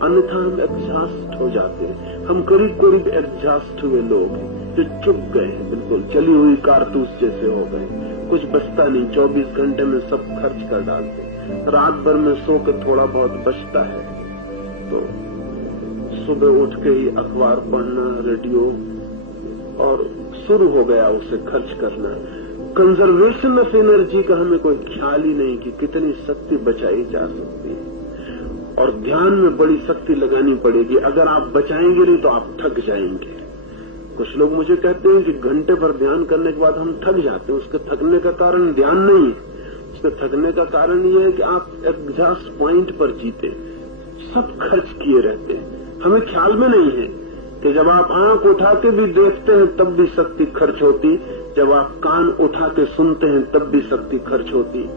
अन्यथा हम एग्जॉस्ट हो जाते हैं। हम करीब करीब एग्जॉस्ट हुए लोग हैं जो चुप गए हैं, बिल्कुल चली हुई कारतूस जैसे हो गए, कुछ बचता नहीं। 24 घंटे में सब खर्च कर डालते। रात भर में सो के थोड़ा बहुत बचता है तो सुबह उठ के ही अखबार पढ़ना, रेडियो, और शुरू हो गया उसे खर्च करना। कंजर्वेशन ऑफ एनर्जी का हमें कोई ख्याल ही नहीं कि कितनी शक्ति बचाई जा सकती है। और ध्यान में बड़ी शक्ति लगानी पड़ेगी। अगर आप बचाएंगे नहीं तो आप थक जाएंगे। कुछ लोग मुझे कहते हैं कि घंटे भर ध्यान करने के बाद हम थक जाते हैं। उसके थकने का कारण ध्यान नहीं है, उसके थकने का कारण यह है कि आप एग्जॉस्ट पॉइंट पर जीते, सब खर्च किए रहते हैं। हमें ख्याल में नहीं है कि जब आप आंख उठा के भी देखते हैं तब भी शक्ति खर्च होती, जब आप कान उठा के सुनते हैं तब भी शक्ति खर्च होती,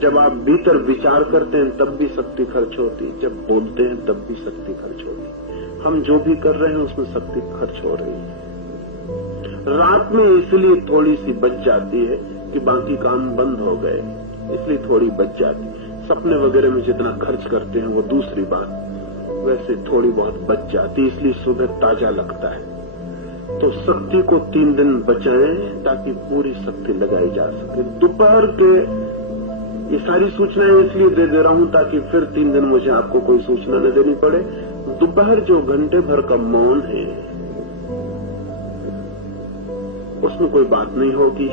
जब आप भीतर विचार करते हैं तब भी शक्ति खर्च होती, जब बोलते हैं तब भी शक्ति खर्च होती। हम जो भी कर रहे हैं उसमें शक्ति खर्च हो रही है। रात में इसलिए थोड़ी सी बच जाती है कि बाकी काम बंद हो गए, इसलिए थोड़ी बच जाती। सपने वगैरह में जितना खर्च करते हैं वो दूसरी बात, वैसे थोड़ी बहुत बच जाती, इसलिए सुबह ताजा लगता है। तो शक्ति को 3 दिन बचाएं ताकि पूरी शक्ति लगाई जा सके। दोपहर के ये सारी सूचनाएं इसलिए दे रहा हूं ताकि फिर 3 दिन मुझे आपको कोई सूचना न देनी पड़े। दोपहर जो घंटे भर का मौन है उसमें कोई बात नहीं होगी।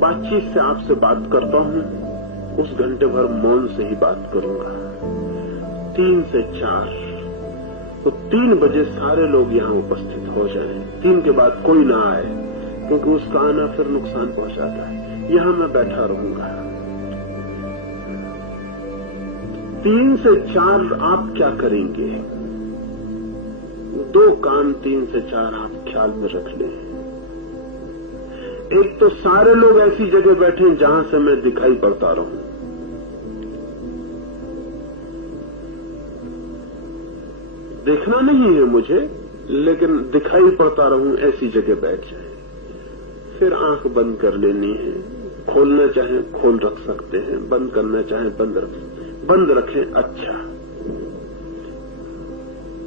बातचीत से आपसे बात करता हूं, उस घंटे भर मौन से ही बात करूंगा। 3 से 4 तो 3 बजे सारे लोग यहाँ उपस्थित हो जाएं। 3 के बाद कोई ना आए क्योंकि उसका आना फिर नुकसान पहुंचाता है। यहां मैं बैठा रहूंगा। 3 से 4 आप क्या करेंगे? 2 काम 3 से 4 आप ख्याल में रख लें। एक तो सारे लोग ऐसी जगह बैठे जहां से मैं दिखाई पड़ता रहूं। देखना नहीं है मुझे, लेकिन दिखाई पड़ता रहूं, ऐसी जगह बैठ जाए। फिर आंख बंद कर लेनी है। खोलना चाहे खोल रख सकते हैं, बंद करना चाहे बंद रखें। अच्छा,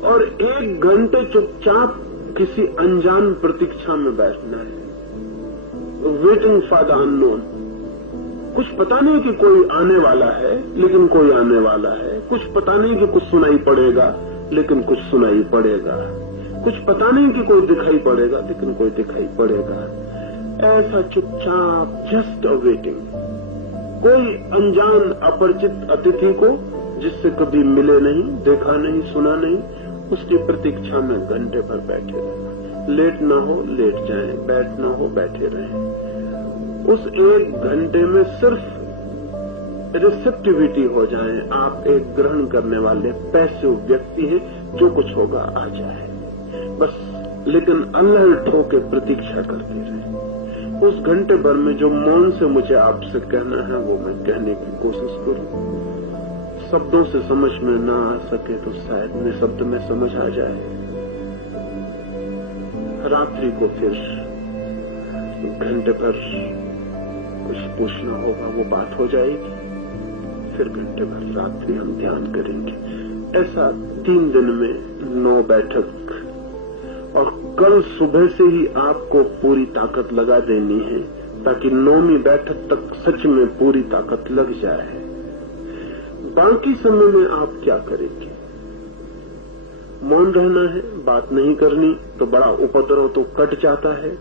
और 1 घंटे चुपचाप किसी अनजान प्रतीक्षा में बैठना है। Waiting for the unknown. कुछ पता नहीं कि कोई आने वाला है, लेकिन कोई आने वाला है। कुछ पता नहीं कि कुछ सुनाई पड़ेगा, लेकिन कुछ सुनाई पड़ेगा। कुछ पता नहीं कि कोई दिखाई पड़ेगा, लेकिन कोई दिखाई पड़ेगा। ऐसा चुपचाप, जस्ट अ वेटिंग। कोई अनजान अपरिचित अतिथि को जिससे कभी मिले नहीं, देखा नहीं, सुना नहीं, उसकी प्रतीक्षा में घंटे भर बैठे रहना। लेट ना हो लेट जाएं, बैठ ना हो बैठे रहें। उस 1 घंटे में सिर्फ रिसेप्टिविटी हो जाए। आप एक ग्रहण करने वाले पैसिव व्यक्ति हैं, जो कुछ होगा आ जाए बस। लेकिन अल्लाह ठोके प्रतीक्षा करते रहे। उस घंटे भर में जो मौन से मुझे आपसे कहना है वो मैं कहने की कोशिश करूं। शब्दों से समझ में ना आ सके तो शायद निःशब्द में समझ आ जाए। रात्रि को फिर घंटे भर कुछ पूछना होगा, वो बात हो जाएगी, फिर घंटे भर रात्रि हम ध्यान करेंगे। ऐसा 3 दिन में 9 बैठक, और कल सुबह से ही आपको पूरी ताकत लगा देनी है ताकि 9वीं बैठक तक सच में पूरी ताकत लग जाए। बाकी समय में आप क्या करेंगे? मौन रहना है, बात नहीं करनी तो बड़ा उपद्रव तो कट जाता है।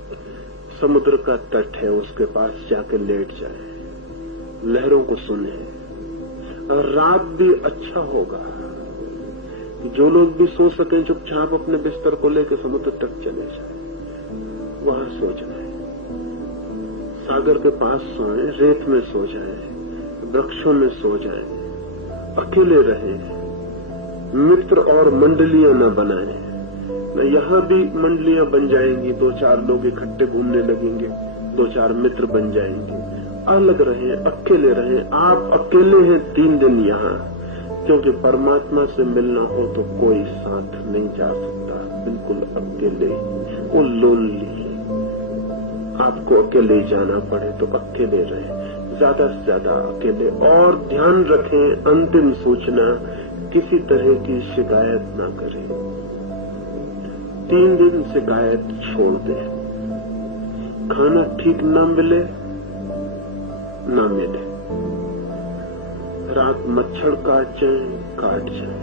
समुद्र का तट है, उसके पास जाके लेट जाए, लहरों को सुने। रात भी अच्छा होगा, जो लोग भी सो सकें चुपचाप अपने बिस्तर को लेकर समुद्र तक चले जाए, वहां सो जाए, सागर के पास सोए, रेत में सो जाए, वृक्षों में सो जाए, अकेले रहें, मित्र और मंडलियां न बनाएं। यहां भी मंडलियां बन जाएंगी, 2-4 लोग इकट्ठे घूमने लगेंगे, 2-4 मित्र बन जाएंगे। अलग रहें, अकेले रहें। आप अकेले हैं 3 दिन यहाँ, क्योंकि परमात्मा से मिलना हो तो कोई साथ नहीं जा सकता, बिल्कुल अकेले, वो लोनली। आपको अकेले जाना पड़े तो अकेले रहें, ज्यादा से ज्यादा अकेले। और ध्यान रखें, अंतिम सूचना, किसी तरह की शिकायत ना करें। 3 दिन शिकायत छोड़ दें। खाना ठीक न मिले, ना मिले, रात मच्छर काट जाए।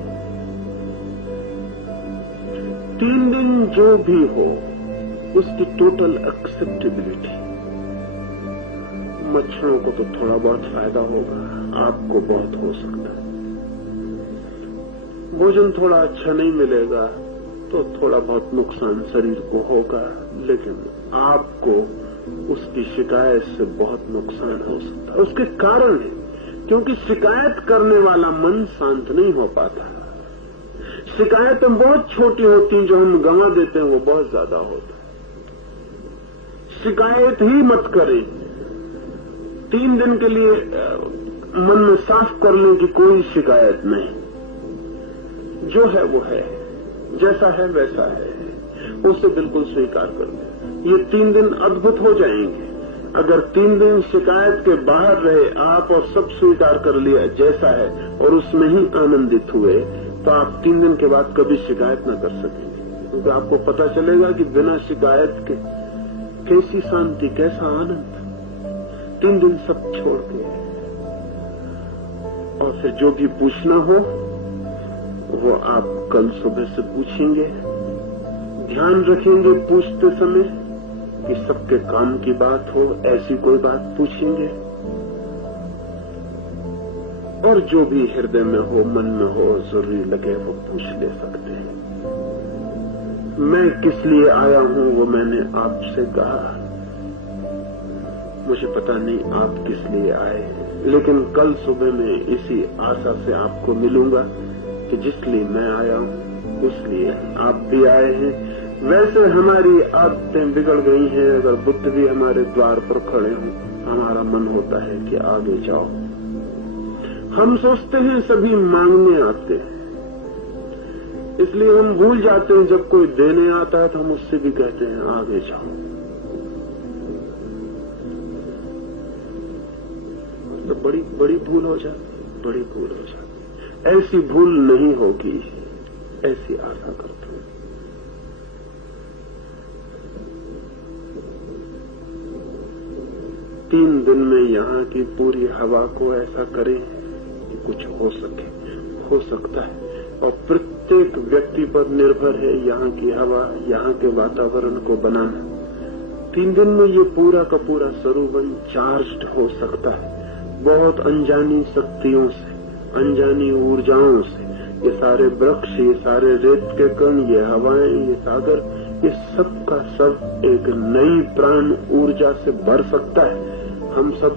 3 दिन जो भी हो, उसकी टोटल एक्सेप्टेबिलिटी। मच्छरों को तो थोड़ा बहुत फायदा होगा, आपको बहुत हो सकता है। भोजन थोड़ा अच्छा नहीं मिलेगा तो थोड़ा बहुत नुकसान शरीर को होगा, लेकिन आपको उसकी शिकायत से बहुत नुकसान हो सकता है। उसके कारण है क्योंकि शिकायत करने वाला मन शांत नहीं हो पाता। शिकायतें बहुत छोटी होती हैं, जो हम गंवा देते हैं वो बहुत ज्यादा होता है। शिकायत ही मत करें। 3 दिन के लिए मन में साफ कर लें कि कोई शिकायत नहीं, जो है वो है, जैसा है वैसा है, उसे बिल्कुल स्वीकार कर लें। ये 3 दिन अद्भुत हो जाएंगे। अगर 3 दिन शिकायत के बाहर रहे आप और सब स्वीकार कर लिया जैसा है और उसमें ही आनंदित हुए, तो आप 3 दिन के बाद कभी शिकायत न कर सकेंगे, क्योंकि आपको पता चलेगा कि बिना शिकायत के कैसी शांति, कैसा आनंद। 3 दिन सब छोड़ के, और फिर जो भी पूछना हो वो आप कल सुबह से पूछेंगे। ध्यान रखेंगे पूछते समय कि सबके काम की बात हो, ऐसी कोई बात पूछेंगे। और जो भी हृदय में हो, मन में हो, जरूरी लगे वो पूछ ले सकते हैं। मैं किस लिए आया हूं वो मैंने आपसे कहा। मुझे पता नहीं आप किस लिए आए, लेकिन कल सुबह में इसी आशा से आपको मिलूंगा कि जिस लिए मैं आया हूं उस लिए आप भी आए हैं। वैसे हमारी आदतें बिगड़ गई हैं। अगर बुद्ध भी हमारे द्वार पर खड़े हों, हमारा मन होता है कि आगे जाओ। हम सोचते हैं सभी मांगने आते हैं, इसलिए हम भूल जाते हैं जब कोई देने आता है तो हम उससे भी कहते हैं आगे जाओ। तो बड़ी भूल हो जाती, बड़ी भूल हो जाती। ऐसी भूल नहीं होगी, ऐसी आशा करता हूं। तीन दिन में यहाँ की पूरी हवा को ऐसा करें कि कुछ हो सके, हो सकता है। और प्रत्येक व्यक्ति पर निर्भर है यहाँ की हवा, यहाँ के वातावरण को बनाना। 3 दिन में ये पूरा का पूरा सरोवर चार्ज्ड हो सकता है, बहुत अनजानी शक्तियों से, अनजानी ऊर्जाओं से। ये सारे वृक्ष, ये सारे रेत के कण, ये हवाएं, ये सागर, ये सब का सब एक नई प्राण ऊर्जा से भर सकता है। हम सब